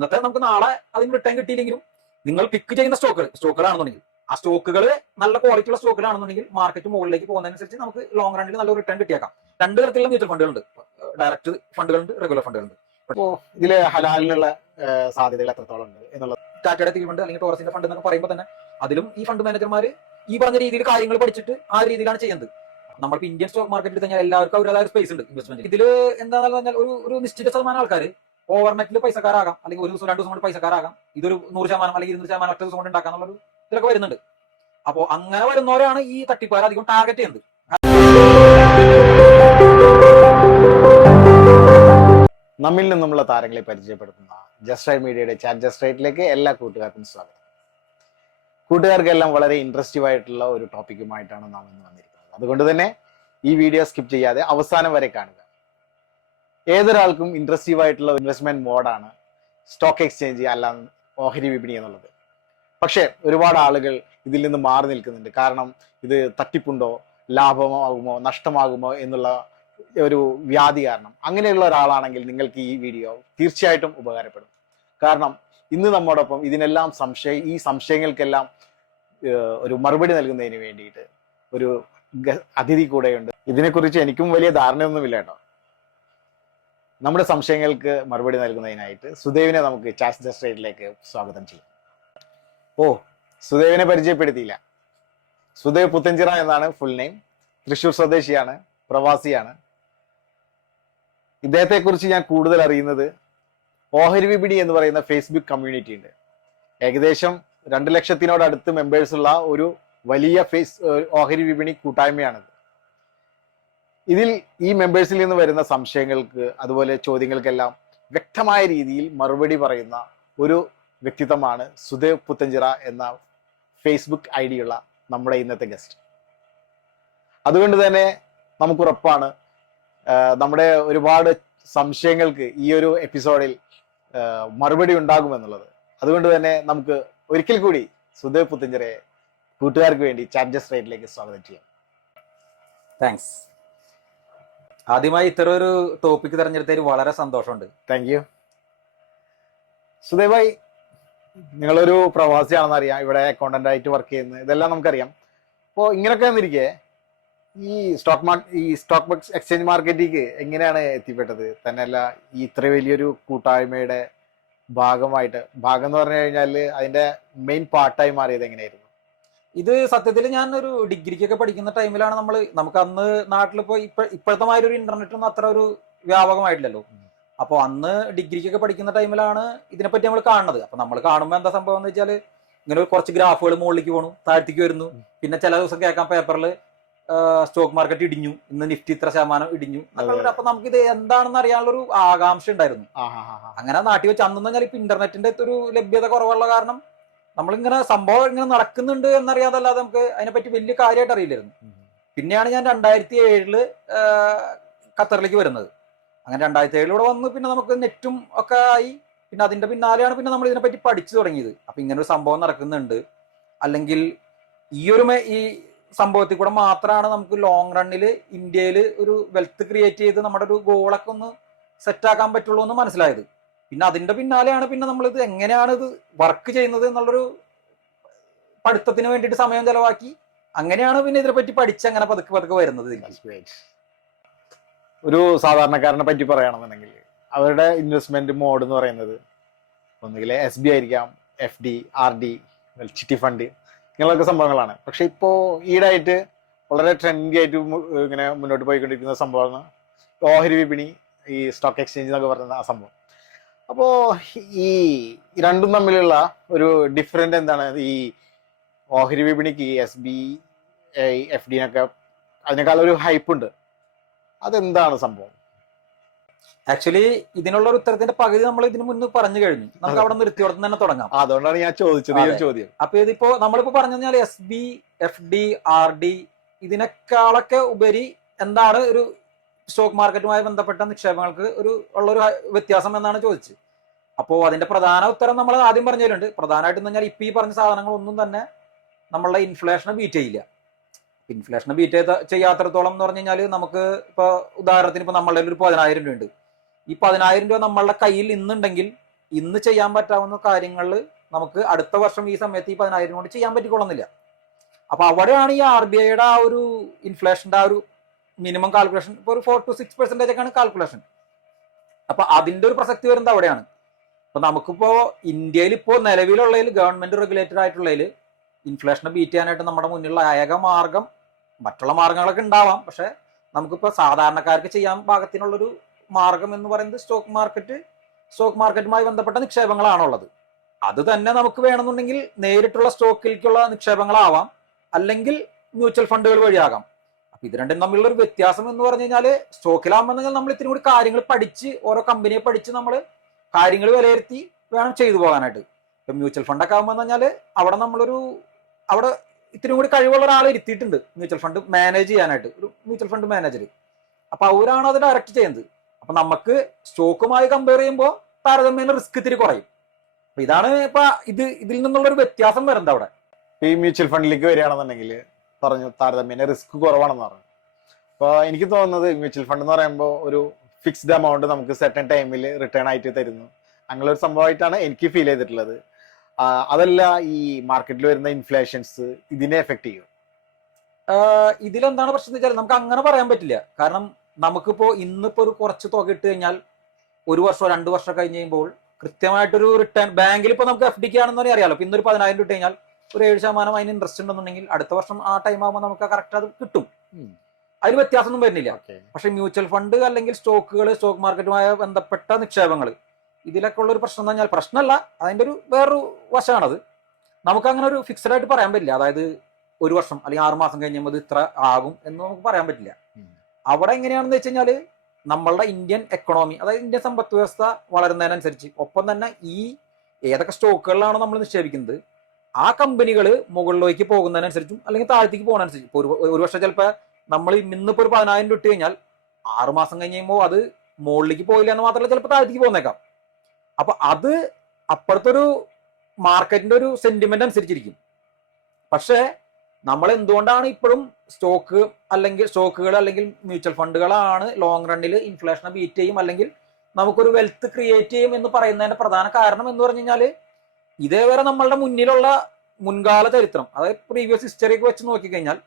ഇന്നത്തെ നമുക്ക് നാളെ അതിന് റിട്ടേൺ കിട്ടിയില്ലെങ്കിലും നിങ്ങൾ പിക്ക് ചെയ്യുന്ന സ്റ്റോക്കുകളാണെന്നുണ്ടെങ്കിൽ ആ സ്റ്റോക്കുകൾ നല്ല ക്വാളിറ്റി ഉള്ള സ്റ്റോക്കുകളാണെന്നുണ്ടെങ്കിൽ മാർക്കറ്റ് മുകളിലേക്ക് പോകുന്നതനുസരിച്ച് നമുക്ക് ലോങ് റണ്ണിൽ നല്ലൊരു റിട്ടേൺ കിട്ടിയേക്കാം. രണ്ട് തരത്തിലുള്ള മ്യൂച്വൽ ഫണ്ടുകളുണ്ട്, ഡയറക്റ്റ് ഫണ്ടുകളുണ്ട്, റെഗുലർ ഫണ്ടുകളുണ്ട്. അപ്പോ ഇതില് ഹലാലിനുള്ള സാധ്യതകൾ എത്രത്തോളം ഉണ്ട് എന്നുള്ളത്? ടാറ്റയുടെ തീ ഫണ്ട് അല്ലെങ്കിൽ ടോറസിന്റെ ഫണ്ട് എന്നൊക്കെ പറയുമ്പോൾ തന്നെ അതിലും ഈ ഫണ്ട് മാനേജർമാർ ഈ പറഞ്ഞ രീതിയിൽ കാര്യങ്ങൾ പഠിച്ചിട്ട് ആ രീതിയിലാണ് ചെയ്യുന്നത്. നമ്മളിപ്പോൾ ഇന്ത്യൻ സ്റ്റോക്ക് മാർക്കറ്റിൽ തന്നെ എല്ലാവർക്കും അവരുടേതായ സ്പേസ് ഉണ്ട് ഇൻവെസ്റ്റ്മെന്റ്. ഇതിൽ എന്താണെന്ന് പറഞ്ഞാൽ ഒരു നിശ്ചിത ശതമാനം ആൾക്കാർ ഓവർനെറ്റിൽ പൈസക്കാരാകാം, അല്ലെങ്കിൽ ഒരു ദിവസം 2 ദിവസം കൊണ്ട് പൈസക്കാരാകാം. ഇതൊരു 100% അല്ലെങ്കിൽ 200% ഒറ്റ ദിവസം കൊണ്ട് ഉണ്ടാക്കാം എന്നുള്ളൊരു ഇതിലൊക്കെ വരുന്നുണ്ട്. അപ്പോൾ അങ്ങനെ വരുന്നവരാണ് ഈ തട്ടിപ്പുകാർ അധികം ടാർഗറ്റ് ചെയ്യുന്നത്. നമ്മിൽ നിന്നുമുള്ള താരങ്ങളെ പരിചയപ്പെടുത്തുന്ന ജസ്റ്റ് റൈറ്റ് മീഡിയയുടെ ചാറ്റ് ജസ്റ്റ് റൈറ്റിലേക്ക് എല്ലാ കൂട്ടുകാർക്കും സ്വാഗതം. കൂട്ടുകാർക്കെല്ലാം വളരെ ഇൻട്രസ്റ്റീവ് ആയിട്ടുള്ള ഒരു ടോപ്പിക്കുമായിട്ടാണ് നാം ഇന്ന് വന്നിരിക്കുന്നത്. അതുകൊണ്ട് തന്നെ ഈ വീഡിയോ സ്കിപ്പ് ചെയ്യാതെ അവസാനം വരെ കാണുക. ഏതൊരാൾക്കും ഇൻട്രസ്റ്റീവ് ആയിട്ടുള്ള ഇൻവെസ്റ്റ്മെന്റ് മോഡാണ് സ്റ്റോക്ക് എക്സ്ചേഞ്ച് അല്ല ഓഹരി വിപണി എന്നുള്ളത്. പക്ഷേ ഒരുപാട് ആളുകൾ ഇതിൽ നിന്ന് മാറി നിൽക്കുന്നുണ്ട്. കാരണം ഇത് തട്ടിപ്പുണ്ടോ, ലാഭമാകുമോ, നഷ്ടമാകുമോ എന്നുള്ള ഒരു വ്യാധി കാരണം. അങ്ങനെയുള്ള ഒരാളാണെങ്കിൽ നിങ്ങൾക്ക് ഈ വീഡിയോ തീർച്ചയായിട്ടും ഉപകാരപ്പെടും. കാരണം ഇന്ന് നമ്മോടൊപ്പം ഇതിനെല്ലാം ഈ സംശയങ്ങൾക്കെല്ലാം ഒരു മറുപടി നൽകുന്നതിന് വേണ്ടിയിട്ട് ഒരു അതിഥി കൂടെയുണ്ട്. ഇതിനെക്കുറിച്ച് എനിക്കും വലിയ ധാരണയൊന്നുമില്ല കേട്ടോ. നമ്മുടെ സംശയങ്ങൾക്ക് മറുപടി നൽകുന്നതിനായിട്ട് സുദേവിനെ നമുക്ക് ചാറ്റ് ജസ്റ്റ് റൈറ്റിലേക്ക് സ്വാഗതം ചെയ്യാം. സുദേവിനെ പരിചയപ്പെടുത്തിയില്ല. സുദേവ് പുത്തഞ്ചിറ എന്നാണ് ഫുൾ നെയിം. തൃശ്ശൂർ സ്വദേശിയാണ്, പ്രവാസിയാണ്. ഇദ്ദേഹത്തെ കുറിച്ച് ഞാൻ കൂടുതൽ അറിയുന്നത് ഓഹരി വിപണി എന്ന് പറയുന്ന ഫേസ്ബുക്ക് കമ്മ്യൂണിറ്റി ഉണ്ട്. ഏകദേശം 2 ലക്ഷത്തിനോടടുത്ത് മെമ്പേഴ്സ് ഉള്ള ഒരു വലിയ ഓഹരി വിപണി കൂട്ടായ്മയാണിത്. ഇതിൽ ഈ മെമ്പേഴ്സിൽ നിന്ന് വരുന്ന സംശയങ്ങൾക്ക് അതുപോലെ ചോദ്യങ്ങൾക്കെല്ലാം വ്യക്തമായ രീതിയിൽ മറുപടി പറയുന്ന ഒരു വ്യക്തിത്വമാണ് സുദേവ് പുത്തഞ്ചിറ എന്ന ഫേസ്ബുക്ക് ഐ ഡിയുള്ള നമ്മുടെ ഇന്നത്തെ ഗസ്റ്റ്. അതുകൊണ്ട് തന്നെ നമുക്കുറപ്പാണ് നമ്മുടെ ഒരുപാട് സംശയങ്ങൾക്ക് ഈ ഒരു എപ്പിസോഡിൽ മറുപടി ഉണ്ടാകുമെന്നുള്ളത്. അതുകൊണ്ട് തന്നെ നമുക്ക് ഒരിക്കൽ കൂടി സുദേവ് പുത്തഞ്ചിറയെ കൂട്ടുകാർക്ക് വേണ്ടി ചാറ്റ് ജസ്റ്റ് റൈറ്റിലേക്ക് സ്വാഗതം ചെയ്യാം. താങ്ക്സ്. ആദ്യമായി ഇത്തരം ഒരു ടോപ്പിക് തിരഞ്ഞെടുത്തതിൽ വളരെ സന്തോഷമുണ്ട്. Thank you. സുദേവ് ഭായി, നിങ്ങളൊരു പ്രവാസിയാണെന്ന് അറിയാം, ഇവിടെ അക്കൗണ്ടന്റ് ആയിട്ട് വർക്ക് ചെയ്യുന്നത്, ഇതെല്ലാം നമുക്കറിയാം. അപ്പോൾ ഇങ്ങനെയൊക്കെ വന്നിരിക്കെ ഈ സ്റ്റോക്ക് എക്സ്ചേഞ്ച് മാർക്കറ്റിലേക്ക് എങ്ങനെയാണ് എത്തിപ്പെട്ടത്? തന്നെയല്ല ഈ ഇത്ര വലിയൊരു കൂട്ടായ്മയുടെ ഭാഗം എന്ന് പറഞ്ഞു കഴിഞ്ഞാൽ അതിന്റെ മെയിൻ പാർട്ടായി മാറിയത് എങ്ങനെയായിരുന്നു? ഇത് സത്യത്തിൽ ഞാൻ ഒരു ഡിഗ്രിക്കൊക്കെ പഠിക്കുന്ന ടൈമിലാണ് നമുക്ക് അന്ന് നാട്ടിലിപ്പോ ഇപ്പോഴത്തെ മാതിരി ഒരു ഇന്റർനെറ്റൊന്നും അത്ര ഒരു വ്യാപകമായിട്ടില്ലല്ലോ. അപ്പോൾ അന്ന് ഡിഗ്രിക്കൊക്കെ പഠിക്കുന്ന ടൈമിലാണ് ഇതിനെപ്പറ്റി നമ്മൾ കാണുന്നത്. അപ്പൊ നമ്മൾ കാണുമ്പോൾ എന്താ സംഭവം എന്ന് വെച്ചാൽ ഇങ്ങനെ കുറച്ച് ഗ്രാഫുകൾ മുകളിലേക്ക് പോകണം, താഴ്ത്തിക്ക് വരുന്നു. പിന്നെ ചില ദിവസം കേൾക്കാം പേപ്പറിൽ സ്റ്റോക്ക് മാർക്കറ്റ് ഇടിഞ്ഞു, ഇന്ന് നിഫ്റ്റി ഇത്ര ശതമാനം ഇടിഞ്ഞു. അപ്പൊ നമുക്ക് ഇത് എന്താണെന്ന് അറിയാനുള്ള ഒരു ആകാംക്ഷ ഉണ്ടായിരുന്നു. അങ്ങനെ നാട്ടിൽ വെച്ച് അന്നെന്ന് പറഞ്ഞാൽ ഇപ്പൊ ഇന്റർനെറ്റിന്റെ ഒരു ലഭ്യത കുറവുള്ള കാരണം നമ്മളിങ്ങനെ സംഭവം ഇങ്ങനെ നടക്കുന്നുണ്ട് എന്നറിയാതല്ലാതെ നമുക്ക് അതിനെപ്പറ്റി വലിയ കാര്യമായിട്ട് അറിയില്ലായിരുന്നു. പിന്നെയാണ് ഞാൻ 2007 ഖത്തറിലേക്ക് വരുന്നത്. അങ്ങനെ 2007 വന്ന് പിന്നെ നമുക്ക് നെറ്റും ഒക്കെ ആയി. പിന്നെ അതിന്റെ പിന്നാലെയാണ് പിന്നെ നമ്മൾ ഇതിനെപ്പറ്റി പഠിച്ചു തുടങ്ങിയത്. അപ്പൊ ഇങ്ങനെ ഒരു സംഭവം നടക്കുന്നുണ്ട്, അല്ലെങ്കിൽ ഈ സംഭവത്തിൽ കൂടെ മാത്രമാണ് നമുക്ക് ലോങ് റണ്ണിൽ ഇന്ത്യയിൽ ഒരു വെൽത്ത് ക്രിയേറ്റ് ചെയ്ത് നമ്മുടെ ഒരു ഗോളൊക്കെ ഒന്ന് സെറ്റാക്കാൻ പറ്റുള്ളൂ എന്ന് മനസ്സിലായത്. പിന്നെ അതിന്റെ പിന്നാലെയാണ് പിന്നെ നമ്മളിത് എങ്ങനെയാണ് ഇത് വർക്ക് ചെയ്യുന്നത് എന്നുള്ളൊരു പഠിത്തത്തിന് വേണ്ടിയിട്ട് സമയം ചെലവാക്കി. അങ്ങനെയാണ് പിന്നെ ഇതിനെപ്പറ്റി പഠിച്ച് അങ്ങനെ പതുക്കെ പതുക്കെ വരുന്നത്. ഒരു സാധാരണക്കാരനെ പറ്റി പറയുകയാണെന്നുണ്ടെങ്കിൽ അവരുടെ ഇൻവെസ്റ്റ്മെന്റ് മോഡ് എന്ന് പറയുന്നത് ഒന്നുകിൽ SB ആയിരിക്കാം, FD, RD, ചിട്ടി ഫണ്ട്, ഇങ്ങനെയൊക്കെ സംഭവങ്ങളാണ്. പക്ഷെ ഇപ്പോൾ ഈടായിട്ട് വളരെ ട്രെൻഡി ആയിട്ട് ഇങ്ങനെ മുന്നോട്ട് പോയിക്കൊണ്ടിരിക്കുന്ന സംഭവമാണ് ഓഹരി വിപണി, ഈ സ്റ്റോക്ക് എക്സ്ചേഞ്ച് എന്നൊക്കെ പറയുന്ന ആ സംഭവം. അപ്പോൾ ഈ രണ്ടും തമ്മിലുള്ള ഒരു ഡിഫറൻറ്റ് എന്താണ്? ഈ ഓഹരി വിപണിക്ക് SB, FD അതിനേക്കാൾ ഒരു ഹൈപ്പ് ഉണ്ട്. അതെന്താണ് സംഭവം? ആക്ച്വലി ഇതിനുള്ള ഒരു ഉത്തരത്തിന്റെ പകുതി നമ്മൾ ഇതിന് മുന്നേ പറഞ്ഞു കഴിഞ്ഞു. നമുക്ക് അവിടെ നിർത്തിയോടത്ത് തന്നെ തുടങ്ങാം. അതുകൊണ്ടാണ് ഞാൻ ചോദിച്ചത് ഈ ചോദ്യം. അപ്പൊ ഇതിപ്പോ നമ്മളിപ്പോ പറഞ്ഞു കഴിഞ്ഞാൽ SB, FD, RD ഇതിനേക്കാളൊക്കെ ഉപരി എന്താണ് ഒരു സ്റ്റോക്ക് മാർക്കറ്റുമായി ബന്ധപ്പെട്ട നിക്ഷേപങ്ങൾക്ക് ഉള്ളൊരു വ്യത്യാസം എന്നാണ് ചോദിച്ചത്. അപ്പോൾ അതിന്റെ പ്രധാന ഉത്തരം നമ്മൾ ആദ്യം പറഞ്ഞതിലുണ്ട്. പ്രധാനമായിട്ട് പറഞ്ഞാൽ ഇപ്പൊ ഈ പറഞ്ഞ സാധനങ്ങളൊന്നും തന്നെ നമ്മളുടെ ഇൻഫ്ലേഷനെ ബീറ്റ് ചെയ്യില്ല. ഇൻഫ്ലേഷനെ ബീറ്റ് ചെയ്യാത്തിടത്തോളം എന്ന് പറഞ്ഞു കഴിഞ്ഞാൽ നമുക്ക് ഇപ്പൊ ഉദാഹരണത്തിന് ഇപ്പൊ നമ്മളുടെ ഒരു 10,000 രൂപ ഉണ്ട്. ഈ 10,000 രൂപ നമ്മളുടെ കയ്യിൽ ഇന്നുണ്ടെങ്കിൽ ഇന്ന് ചെയ്യാൻ പറ്റാവുന്ന കാര്യങ്ങളിൽ നമുക്ക് അടുത്ത വർഷം ഈ സമയത്ത് ഈ 10,000 കൊണ്ട് ചെയ്യാൻ പറ്റിക്കൊള്ളുന്നില്ല. അപ്പൊ അവിടെയാണ് ഈ RBIയുടെ ആ ഒരു ഇൻഫ്ലേഷന്റെ ആ ഒരു മിനിമം കാൽക്കുലേഷൻ, ഇപ്പൊ ഒരു 4 to 6% ഒക്കെയാണ് കാൽക്കുലേഷൻ. അപ്പൊ അതിന്റെ ഒരു പ്രസക്തി വരുന്നത് അവിടെയാണ്. അപ്പൊ നമുക്കിപ്പോ ഇന്ത്യയിൽ ഇപ്പോ നിലവിലുള്ളതിൽ ഗവൺമെന്റ് റെഗുലേറ്റഡ് ആയിട്ടുള്ളതിൽ ഇൻഫ്ലേഷനെ ബീറ്റ് ചെയ്യാനായിട്ട് നമ്മുടെ മുന്നിലുള്ള ഏക മാർഗം, മറ്റുള്ള മാർഗങ്ങളൊക്കെ ഉണ്ടാവാം, പക്ഷെ നമുക്കിപ്പോ സാധാരണക്കാർക്ക് ചെയ്യാൻ പാകത്തിനുള്ളൊരു മാർഗം എന്ന് പറയുന്നത് സ്റ്റോക്ക് മാർക്കറ്റുമായി ബന്ധപ്പെട്ട നിക്ഷേപങ്ങളാണുള്ളത്. അത് തന്നെ നമുക്ക് വേണമെന്നുണ്ടെങ്കിൽ നേരിട്ടുള്ള സ്റ്റോക്കിലേക്കുള്ള നിക്ഷേപങ്ങളാവാം, അല്ലെങ്കിൽ മ്യൂച്വൽ ഫണ്ടുകൾ വഴിയാകാം. അപ്പൊ ഇത് രണ്ടും തമ്മിലുള്ള ഒരു വ്യത്യാസം എന്ന് പറഞ്ഞു കഴിഞ്ഞാല്, സ്റ്റോക്കിലാകുമ്പോൾ നമ്മൾ ഇത്തിരി കൂടി കാര്യങ്ങൾ പഠിച്ച്, ഓരോ കമ്പനിയെ പഠിച്ച് നമ്മൾ കാര്യങ്ങൾ വിലയിരുത്തി വേണം ചെയ്തു പോകാനായിട്ട്. ഇപ്പൊ മ്യൂച്വൽ ഫണ്ടൊക്കെ ആകുമ്പോൾ പറഞ്ഞാല് അവിടെ ഇത്തിരി കൂടി കഴിവുള്ള ഒരാളെ ഇരുത്തിയിട്ടുണ്ട് മ്യൂച്വൽ ഫണ്ട് മാനേജ് ചെയ്യാനായിട്ട്, ഒരു മ്യൂച്വൽ ഫണ്ട് മാനേജർ. അപ്പൊ അവരാണ് അത് ഡയറക്റ്റ് ചെയ്യുന്നത്. അപ്പൊ നമുക്ക് സ്റ്റോക്കുമായി കമ്പയർ ചെയ്യുമ്പോൾ താരതമ്യേന റിസ്ക് ഇത്തിരി കുറയും. അപ്പൊ ഇതാണ് ഇപ്പൊ ഇതിൽ നിന്നുള്ള ഒരു വ്യത്യാസം വരുന്നത് അവിടെ. ഈ മ്യൂച്വൽ ഫണ്ടിലേക്ക് വരികയാണെന്നുണ്ടെങ്കിൽ പറഞ്ഞു താരതമ്യേന റിസ്ക് കുറവാണെന്ന് പറഞ്ഞു. അപ്പോൾ എനിക്ക് തോന്നുന്നത് മ്യൂച്വൽ ഫണ്ട് എന്ന് പറയുമ്പോൾ ഒരു ഫിക്സ്ഡ് എമൗണ്ട് നമുക്ക് സെർട്ടൺ ടൈമിൽ റിട്ടേൺ ആയിട്ട് തരുന്നു, അങ്ങനെ ഒരു സംഭവമായിട്ടാണ് എനിക്ക് ഫീൽ ചെയ്തിട്ടുള്ളത്. അതല്ല, ഈ മാർക്കറ്റിൽ വരുന്ന ഇൻഫ്ലേഷൻസ് ഇതിനെ എഫക്ട് ചെയ്യും? ഇതിലെന്താണ് പ്രശ്നം എന്ന് വെച്ചാൽ നമുക്ക് അങ്ങനെ പറയാൻ പറ്റില്ല. കാരണം നമുക്കിപ്പോ ഇന്നിപ്പോ ഒരു കുറച്ച് തുക ഇട്ട് കഴിഞ്ഞാൽ 1 വർഷമോ 2 വർഷം കഴിഞ്ഞ് കഴിയുമ്പോൾ കൃത്യമായിട്ടൊരു റിട്ടേൺ ബാങ്കിൽ ഇപ്പൊ നമുക്ക് FD ആണെന്ന് അറിയാലോ. ഇപ്പൊ ഇന്നൊരു 10,000 ഇട്ട് കഴിഞ്ഞാൽ ഒരു 7% അതിന് ഇൻട്രസ്റ്റ് ഉണ്ടെന്നുണ്ടെങ്കിൽ അടുത്ത വർഷം ആ ടൈം ആകുമ്പോൾ നമുക്ക് കറക്റ്റ് അത് കിട്ടും. അതിന് വ്യത്യാസമൊന്നും വരുന്നില്ല. പക്ഷെ മ്യൂച്വൽ ഫണ്ട് അല്ലെങ്കിൽ സ്റ്റോക്ക് മാർക്കറ്റുമായി ബന്ധപ്പെട്ട നിക്ഷേപങ്ങൾ, ഇതിലൊക്കെ ഉള്ള ഒരു പ്രശ്നം എന്ന് പറഞ്ഞാൽ, പ്രശ്നമല്ല, അതിന്റെ ഒരു വേറൊരു വശമാണത്. നമുക്ക് അങ്ങനെ ഒരു ഫിക്സഡ് ആയിട്ട് പറയാൻ പറ്റില്ല. അതായത് 1 വർഷം അല്ലെങ്കിൽ 6 മാസം കഴിഞ്ഞപ്പോൾ ഇത്ര ആകും എന്ന് നമുക്ക് പറയാൻ പറ്റില്ല. അവിടെ എങ്ങനെയാണെന്ന് വെച്ച് കഴിഞ്ഞാൽ, നമ്മളുടെ ഇന്ത്യൻ എക്കണോമി, അതായത് ഇന്ത്യൻ സമ്പദ് വ്യവസ്ഥ വളരുന്നതിനനുസരിച്ച്, ഒപ്പം തന്നെ ഈ ഏതൊക്കെ സ്റ്റോക്കുകളിലാണോ നമ്മൾ നിക്ഷേപിക്കുന്നത് ആ കമ്പനികൾ മുകളിലേക്ക് പോകുന്നതിനനുസരിച്ചും അല്ലെങ്കിൽ താഴത്തേക്ക് പോകുന്നതനുസരിച്ച്, ഇപ്പോൾ ഒരു വർഷം ചിലപ്പോൾ നമ്മൾ ഇന്നിപ്പോൾ ഒരു 10,000 ഇട്ട് കഴിഞ്ഞാൽ 6 മാസം കഴിഞ്ഞ് കഴിയുമ്പോൾ അത് മുകളിലേക്ക് പോയില്ല എന്ന് മാത്രമല്ല, ചിലപ്പോൾ താഴത്തേക്ക് പോകുന്നേക്കാം. അപ്പൊ അത് അപ്പുറത്തെ ഒരു മാർക്കറ്റിന്റെ ഒരു സെന്റിമെന്റ് അനുസരിച്ചിരിക്കും. പക്ഷേ നമ്മൾ എന്തുകൊണ്ടാണ് ഇപ്പോഴും സ്റ്റോക്കുകൾ അല്ലെങ്കിൽ മ്യൂച്വൽ ഫണ്ടുകളാണ് ലോങ് റണ്ണിൽ ഇൻഫ്ലേഷനെ ബീറ്റ് ചെയ്യും അല്ലെങ്കിൽ നമുക്കൊരു വെൽത്ത് ക്രിയേറ്റ് ചെയ്യും എന്ന് പറയുന്നതിന്റെ പ്രധാന കാരണം എന്ന് പറഞ്ഞു കഴിഞ്ഞാൽ, ഇതേവരെ നമ്മളുടെ മുന്നിലുള്ള മുൻകാല ചരിത്രം, അതായത് പ്രീവിയസ് ഹിസ്റ്ററിയൊക്കെ വെച്ച് നോക്കിക്കഴിഞ്ഞാൽ,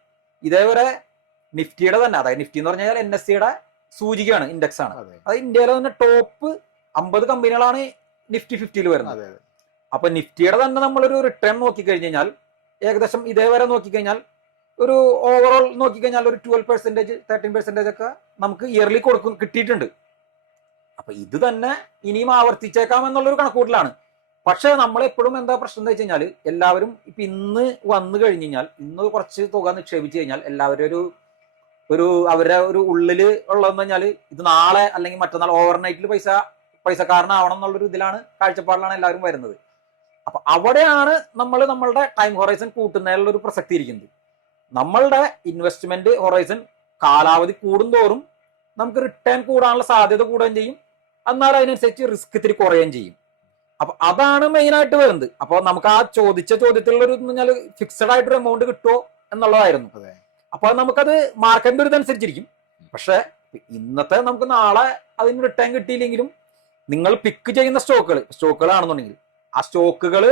ഇതേവരെ നിഫ്റ്റിയുടെ തന്നെ, അതായത് നിഫ്റ്റി എന്ന് പറഞ്ഞു കഴിഞ്ഞാൽ NSEയുടെ സൂചികയാണ്, ഇൻഡെക്സ് ആണ്. അത് ഇന്ത്യയിലെ തന്നെ ടോപ്പ് 50 കമ്പനികളാണ് നിഫ്റ്റി 50 വരുന്നത്. അപ്പൊ നിഫ്റ്റിയുടെ തന്നെ നമ്മളൊരു റിട്ടേൺ നോക്കിക്കഴിഞ്ഞ് കഴിഞ്ഞാൽ, ഏകദേശം ഇതേവരെ നോക്കിക്കഴിഞ്ഞാൽ ഒരു ഓവറോൾ നോക്കിക്കഴിഞ്ഞാൽ ഒരു 12%, 13% ഒക്കെ നമുക്ക് ഇയർലി കിട്ടിയിട്ടുണ്ട്. അപ്പൊ ഇത് തന്നെ ഇനിയും ആവർത്തിച്ചേക്കാം എന്നുള്ളൊരു കണക്കൂട്ടലാണ്. പക്ഷെ നമ്മളെപ്പോഴും എന്താ പ്രശ്നം എന്ന് വെച്ച് കഴിഞ്ഞാൽ, എല്ലാവരും ഇപ്പൊ ഇന്ന് വന്നു കഴിഞ്ഞ് കഴിഞ്ഞാൽ, ഇന്ന് കുറച്ച് തുക നിക്ഷേപിച്ചു കഴിഞ്ഞാൽ എല്ലാവരും അവരുടെ ഒരു ഉള്ളില് ഉള്ളതെന്ന് പറഞ്ഞാൽ, ഇത് നാളെ അല്ലെങ്കിൽ മറ്റന്നാൾ ഓവർനൈറ്റിൽ പൈസക്കാരനാവണം എന്നുള്ളൊരു ഇതിലാണ്, കാഴ്ചപ്പാടിലാണ് എല്ലാവരും വരുന്നത്. അപ്പൊ അവിടെയാണ് നമ്മളുടെ ടൈം ഹൊറൈസൺ കൂട്ടുന്നതിലുള്ള ഒരു പ്രസക്തി ഇരിക്കുന്നത്. നമ്മളുടെ ഇൻവെസ്റ്റ്മെന്റ് ഹൊറൈസൺ കാലാവധി കൂടുന്തോറും നമുക്ക് റിട്ടേൺ കൂടാനുള്ള സാധ്യത കൂടുകയും ചെയ്യും, എന്നാൽ അതിനനുസരിച്ച് റിസ്ക് ഇത്തിരി കുറയുകയും ചെയ്യും. അപ്പൊ അതാണ് മെയിൻ ആയിട്ട് വരുന്നത്. അപ്പൊ നമുക്ക് ആ ചോദ്യത്തിലുള്ള ഒരു ഫിക്സഡ് ആയിട്ടൊരു എമൗണ്ട് കിട്ടുമോ എന്നുള്ളതായിരുന്നു. അപ്പൊ നമുക്കത് മാർക്കറ്റിന്റെ ഒരു ഇതനുസരിച്ചിരിക്കും. പക്ഷെ ഇന്നത്തെ നമുക്ക് നാളെ അതിന് റിട്ടേൺ കിട്ടിയില്ലെങ്കിലും, നിങ്ങൾ പിക്ക് ചെയ്യുന്ന സ്റ്റോക്കുകളാണെന്നുണ്ടെങ്കിൽ, ആ സ്റ്റോക്കുകൾ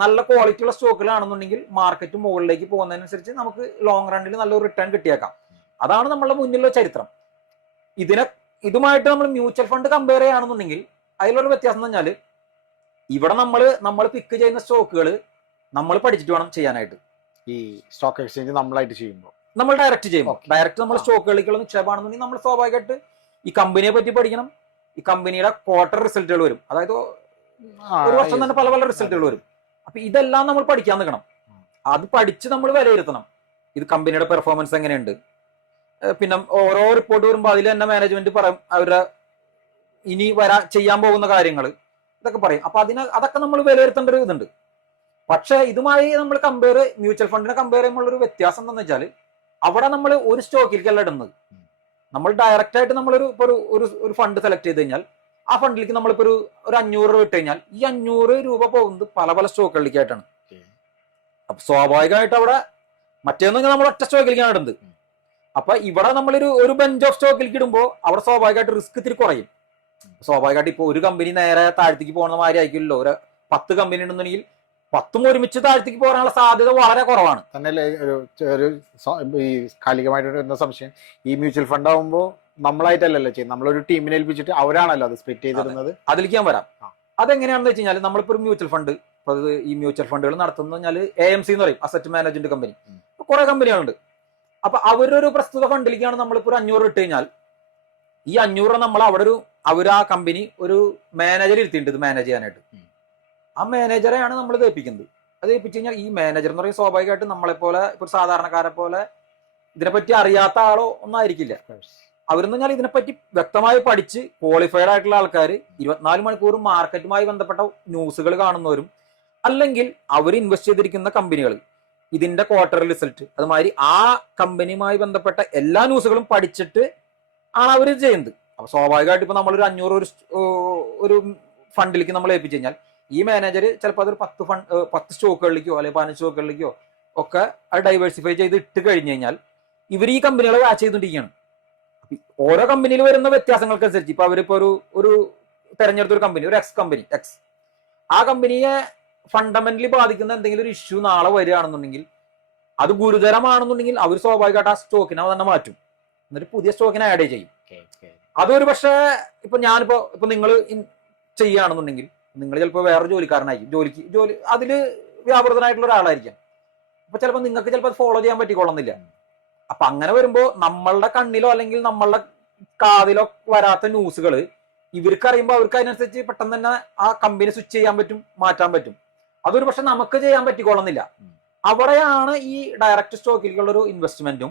നല്ല ക്വാളിറ്റി ഉള്ള സ്റ്റോക്കുകളാണെന്നുണ്ടെങ്കിൽ മാർക്കറ്റ് മുകളിലേക്ക് പോകുന്നതിനനുസരിച്ച് നമുക്ക് ലോങ് റണ്ണിൽ നല്ലൊരു റിട്ടേൺ കിട്ടിയേക്കാം. അതാണ് നമ്മളുടെ മുന്നിലുള്ള ചരിത്രം. ഇതുമായിട്ട് നമ്മൾ മ്യൂച്വൽ ഫണ്ട് കമ്പയർ ചെയ്യുകയാണെന്നുണ്ടെങ്കിൽ അതിലൊരു വ്യത്യാസം എന്ന് പറഞ്ഞാൽ, ഇവിടെ നമ്മൾ പിക്ക് ചെയ്യുന്ന സ്റ്റോക്കുകൾ നമ്മൾ പഠിച്ചിട്ട് വേണം ചെയ്യാനായിട്ട്. ഈ സ്റ്റോക്ക് എക്സ്ചേഞ്ച് നമ്മളായിട്ട് ചെയ്യുമ്പോൾ, നമ്മൾ ഡയറക്റ്റ് നമ്മൾ സ്റ്റോക്കുകളിലേക്കുള്ള നിക്ഷേപമാണെന്നുണ്ടെങ്കിൽ നമ്മൾ സ്വാഭാവികമായിട്ട് ഈ കമ്പനിയെ പറ്റി പഠിക്കണം. ഈ കമ്പനിയുടെ ക്വാർട്ടർ റിസൾട്ടുകൾ വരും, അതായത് ഒരു വർഷം തന്നെ പല പല റിസൾട്ടുകൾ വരും. അപ്പൊ ഇതെല്ലാം നമ്മൾ പഠിക്കാൻ നിൽക്കണം. അത് പഠിച്ച് നമ്മൾ വിലയിരുത്തണം, ഇത് കമ്പനിയുടെ പെർഫോമൻസ് എങ്ങനെയുണ്ട്. പിന്നെ ഓരോ റിപ്പോർട്ട് വരുമ്പോൾ അതിൽ തന്നെ മാനേജ്മെന്റ് പറയും അവരുടെ ഇനി ചെയ്യാൻ പോകുന്ന കാര്യങ്ങൾ, ഇതൊക്കെ പറയും. അപ്പൊ അതൊക്കെ നമ്മൾ വിലയിരുത്തേണ്ട ഒരു ഇതുണ്ട്. പക്ഷെ ഇതുമായി നമ്മൾ മ്യൂച്വൽ ഫണ്ടിനെ കമ്പയർ ചെയ്യുമ്പോൾ ഒരു വ്യത്യാസം എന്താണെന്ന് വെച്ചാൽ, അവിടെ നമ്മൾ ഒരു സ്റ്റോക്കിലേക്കല്ല ഇടുന്നത്. നമ്മൾ ഡയറക്റ്റ് ആയിട്ട് ഒരു ഫണ്ട് സെലക്ട് ചെയ്ത് കഴിഞ്ഞാൽ, ആ ഫണ്ടിലേക്ക് നമ്മളിപ്പോ ഒരു 500 രൂപ ഇട്ട് കഴിഞ്ഞാൽ ഈ 500 രൂപ പോകുന്നത് പല പല സ്റ്റോക്കുകളിലേക്കായിട്ടാണ്. അപ്പൊ സ്വാഭാവികമായിട്ട് അവിടെ മറ്റേന്ന് നമ്മൾ ഒറ്റ സ്റ്റോക്കിലേക്കാണ് ഇടുന്നത്. അപ്പൊ ഇവിടെ നമ്മളൊരു ബെഞ്ച് ഓഫ് സ്റ്റോക്കിലേക്ക് ഇടുമ്പോൾ അവിടെ സ്വാഭാവികമായിട്ട് റിസ്ക് ഇത്തിരി കുറയും. സ്വാഭാവികമായിട്ട് ഇപ്പൊ ഒരു കമ്പനി നേരെ താഴത്തേക്ക് പോകുന്ന മാതിരി ആയിരിക്കില്ലല്ലോ. ഒരു 10 കമ്പനി ഉണ്ടെന്നുണ്ടെങ്കിൽ 10ഉം ഒരുമിച്ച് താഴത്തേക്ക് പോകാനുള്ള സാധ്യത വളരെ കുറവാണ്. തന്നെ ഒരു ഈ കാലികമായിട്ട് വരുന്ന സംശയം, ഈ മ്യൂച്വൽ ഫണ്ട് ആകുമ്പോൾ നമ്മളായിട്ടല്ലല്ലോ ചെയ്യുന്നത്, നമ്മളൊരു ടീമിനെ ഏൽപ്പിച്ചിട്ട് അവരാണല്ലോ അത് സ്പ്ലിറ്റ് ചെയ്തിരുന്നത്. അതിലേക്ക് ഞാൻ വരാം. അതെങ്ങനെയാണെന്ന് വെച്ച് കഴിഞ്ഞാൽ നമ്മളിപ്പോ ഒരു മ്യൂച്വൽ ഫണ്ട്, ഇപ്പൊ ഈ മ്യൂച്വൽ ഫണ്ടുകൾ നടത്തുന്ന പറഞ്ഞാൽ AMC എന്ന് പറയും, അസറ്റ് മാനേജ്മെന്റ് കമ്പനി. കുറെ കമ്പനികളുണ്ട്. അപ്പൊ അവരൊരു പ്രസ്തുത ഫണ്ടിലേക്കാണ് നമ്മളിപ്പോ ഒരു 500 ഇട്ട് കഴിഞ്ഞാൽ ഈ 500 നമ്മൾ അവിടെ അവർ ആ കമ്പനി ഒരു മാനേജർ ഇരുത്തിയിട്ടുണ്ട് ഇത് മാനേജ് ചെയ്യാനായിട്ട്. ആ മാനേജറെയാണ് നമ്മൾ ഇത് ഏൽപ്പിക്കുന്നത്. അത് ഏൽപ്പിച്ചു കഴിഞ്ഞാൽ ഈ മാനേജർ എന്ന് പറയുന്നത് സ്വാഭാവികമായിട്ട് നമ്മളെ പോലെ ഒരു സാധാരണക്കാരെ പോലെ ഇതിനെപ്പറ്റി അറിയാത്ത ആളോ ഒന്നും ആയിരിക്കില്ല. അവരെന്ന് പറഞ്ഞാൽ ഇതിനെപ്പറ്റി വ്യക്തമായി പഠിച്ച് ക്വാളിഫൈഡ് ആയിട്ടുള്ള ആൾക്കാർ 24 മണിക്കൂറും മാർക്കറ്റുമായി ബന്ധപ്പെട്ട ന്യൂസുകൾ കാണുന്നവരും, അല്ലെങ്കിൽ അവർ ഇൻവെസ്റ്റ് ചെയ്തിരിക്കുന്ന കമ്പനികൾ ഇതിന്റെ ക്വാർട്ടർ റിസൾട്ട് അതുമാതിരി ആ കമ്പനിയുമായി ബന്ധപ്പെട്ട എല്ലാ ന്യൂസുകളും പഠിച്ചിട്ട് ആണ് അവർ ചെയ്യുന്നത്. അപ്പൊ സ്വാഭാവികമായിട്ട് ഇപ്പൊ നമ്മളൊരു 500 ഒരു ഫണ്ടിലേക്ക് നമ്മൾ ഏൽപ്പിച്ചു കഴിഞ്ഞാൽ ഈ മാനേജർ ചിലപ്പോൾ അതൊരു 10 സ്റ്റോക്കുകളിലേക്കോ അല്ലെങ്കിൽ 15 സ്റ്റോക്കുകളിലേക്കോ ഒക്കെ അത് ഡൈവേഴ്സിഫൈ ചെയ്ത് ഇട്ട് കഴിഞ്ഞു കഴിഞ്ഞാൽ ഇവർ ഈ കമ്പനികളെ വാച്ച് ചെയ്തുകൊണ്ടിരിക്കുകയാണ്. ഓരോ കമ്പനിയിൽ വരുന്ന വ്യത്യാസങ്ങൾക്കനുസരിച്ച് ഇപ്പൊ അവരിപ്പോ ഒരു തെരഞ്ഞെടുത്തൊരു കമ്പനി, ഒരു കമ്പനി എക്സ്, ആ കമ്പനിയെ ഫണ്ടമെന്റലി ബാധിക്കുന്ന എന്തെങ്കിലും ഒരു ഇഷ്യൂ നാളെ വരികയാണെന്നുണ്ടെങ്കിൽ, അത് ഗുരുതരമാണെന്നുണ്ടെങ്കിൽ അവർ സ്വാഭാവികമായിട്ട് ആ സ്റ്റോക്കിനെ തന്നെ മാറ്റും, എന്നിട്ട് പുതിയ സ്റ്റോക്കിനെ ആഡ് ചെയ്യും. അതൊരു പക്ഷേ ഇപ്പൊ ഇപ്പൊ നിങ്ങൾ ചെയ്യുകയാണെന്നുണ്ടെങ്കിൽ നിങ്ങൾ ചിലപ്പോൾ വേറൊരു ജോലിക്കാരനായിരിക്കും, ജോലി അതില് വ്യാപൃതനായിട്ടുള്ള ഒരാളായിരിക്കാം. അപ്പൊ ചിലപ്പോൾ നിങ്ങൾക്ക് ചിലപ്പോൾ ഫോളോ ചെയ്യാൻ പറ്റിക്കൊള്ളുന്നില്ല. അപ്പൊ അങ്ങനെ വരുമ്പോ നമ്മളുടെ കണ്ണിലോ അല്ലെങ്കിൽ നമ്മളുടെ കാതിലോ വരാത്ത ന്യൂസുകൾ ഇവർക്ക് അറിയുമ്പോൾ അവർക്ക് അതിനനുസരിച്ച് പെട്ടെന്ന് തന്നെ ആ കമ്പനി സ്വിച്ച് ചെയ്യാൻ പറ്റും, മാറ്റാൻ പറ്റും. അതൊരു പക്ഷെ നമുക്ക് ചെയ്യാൻ പറ്റിക്കൊള്ളുന്നില്ല. അവിടെയാണ് ഈ ഡയറക്റ്റ് സ്റ്റോക്കിലുള്ള ഒരു ഇൻവെസ്റ്റ്മെന്റും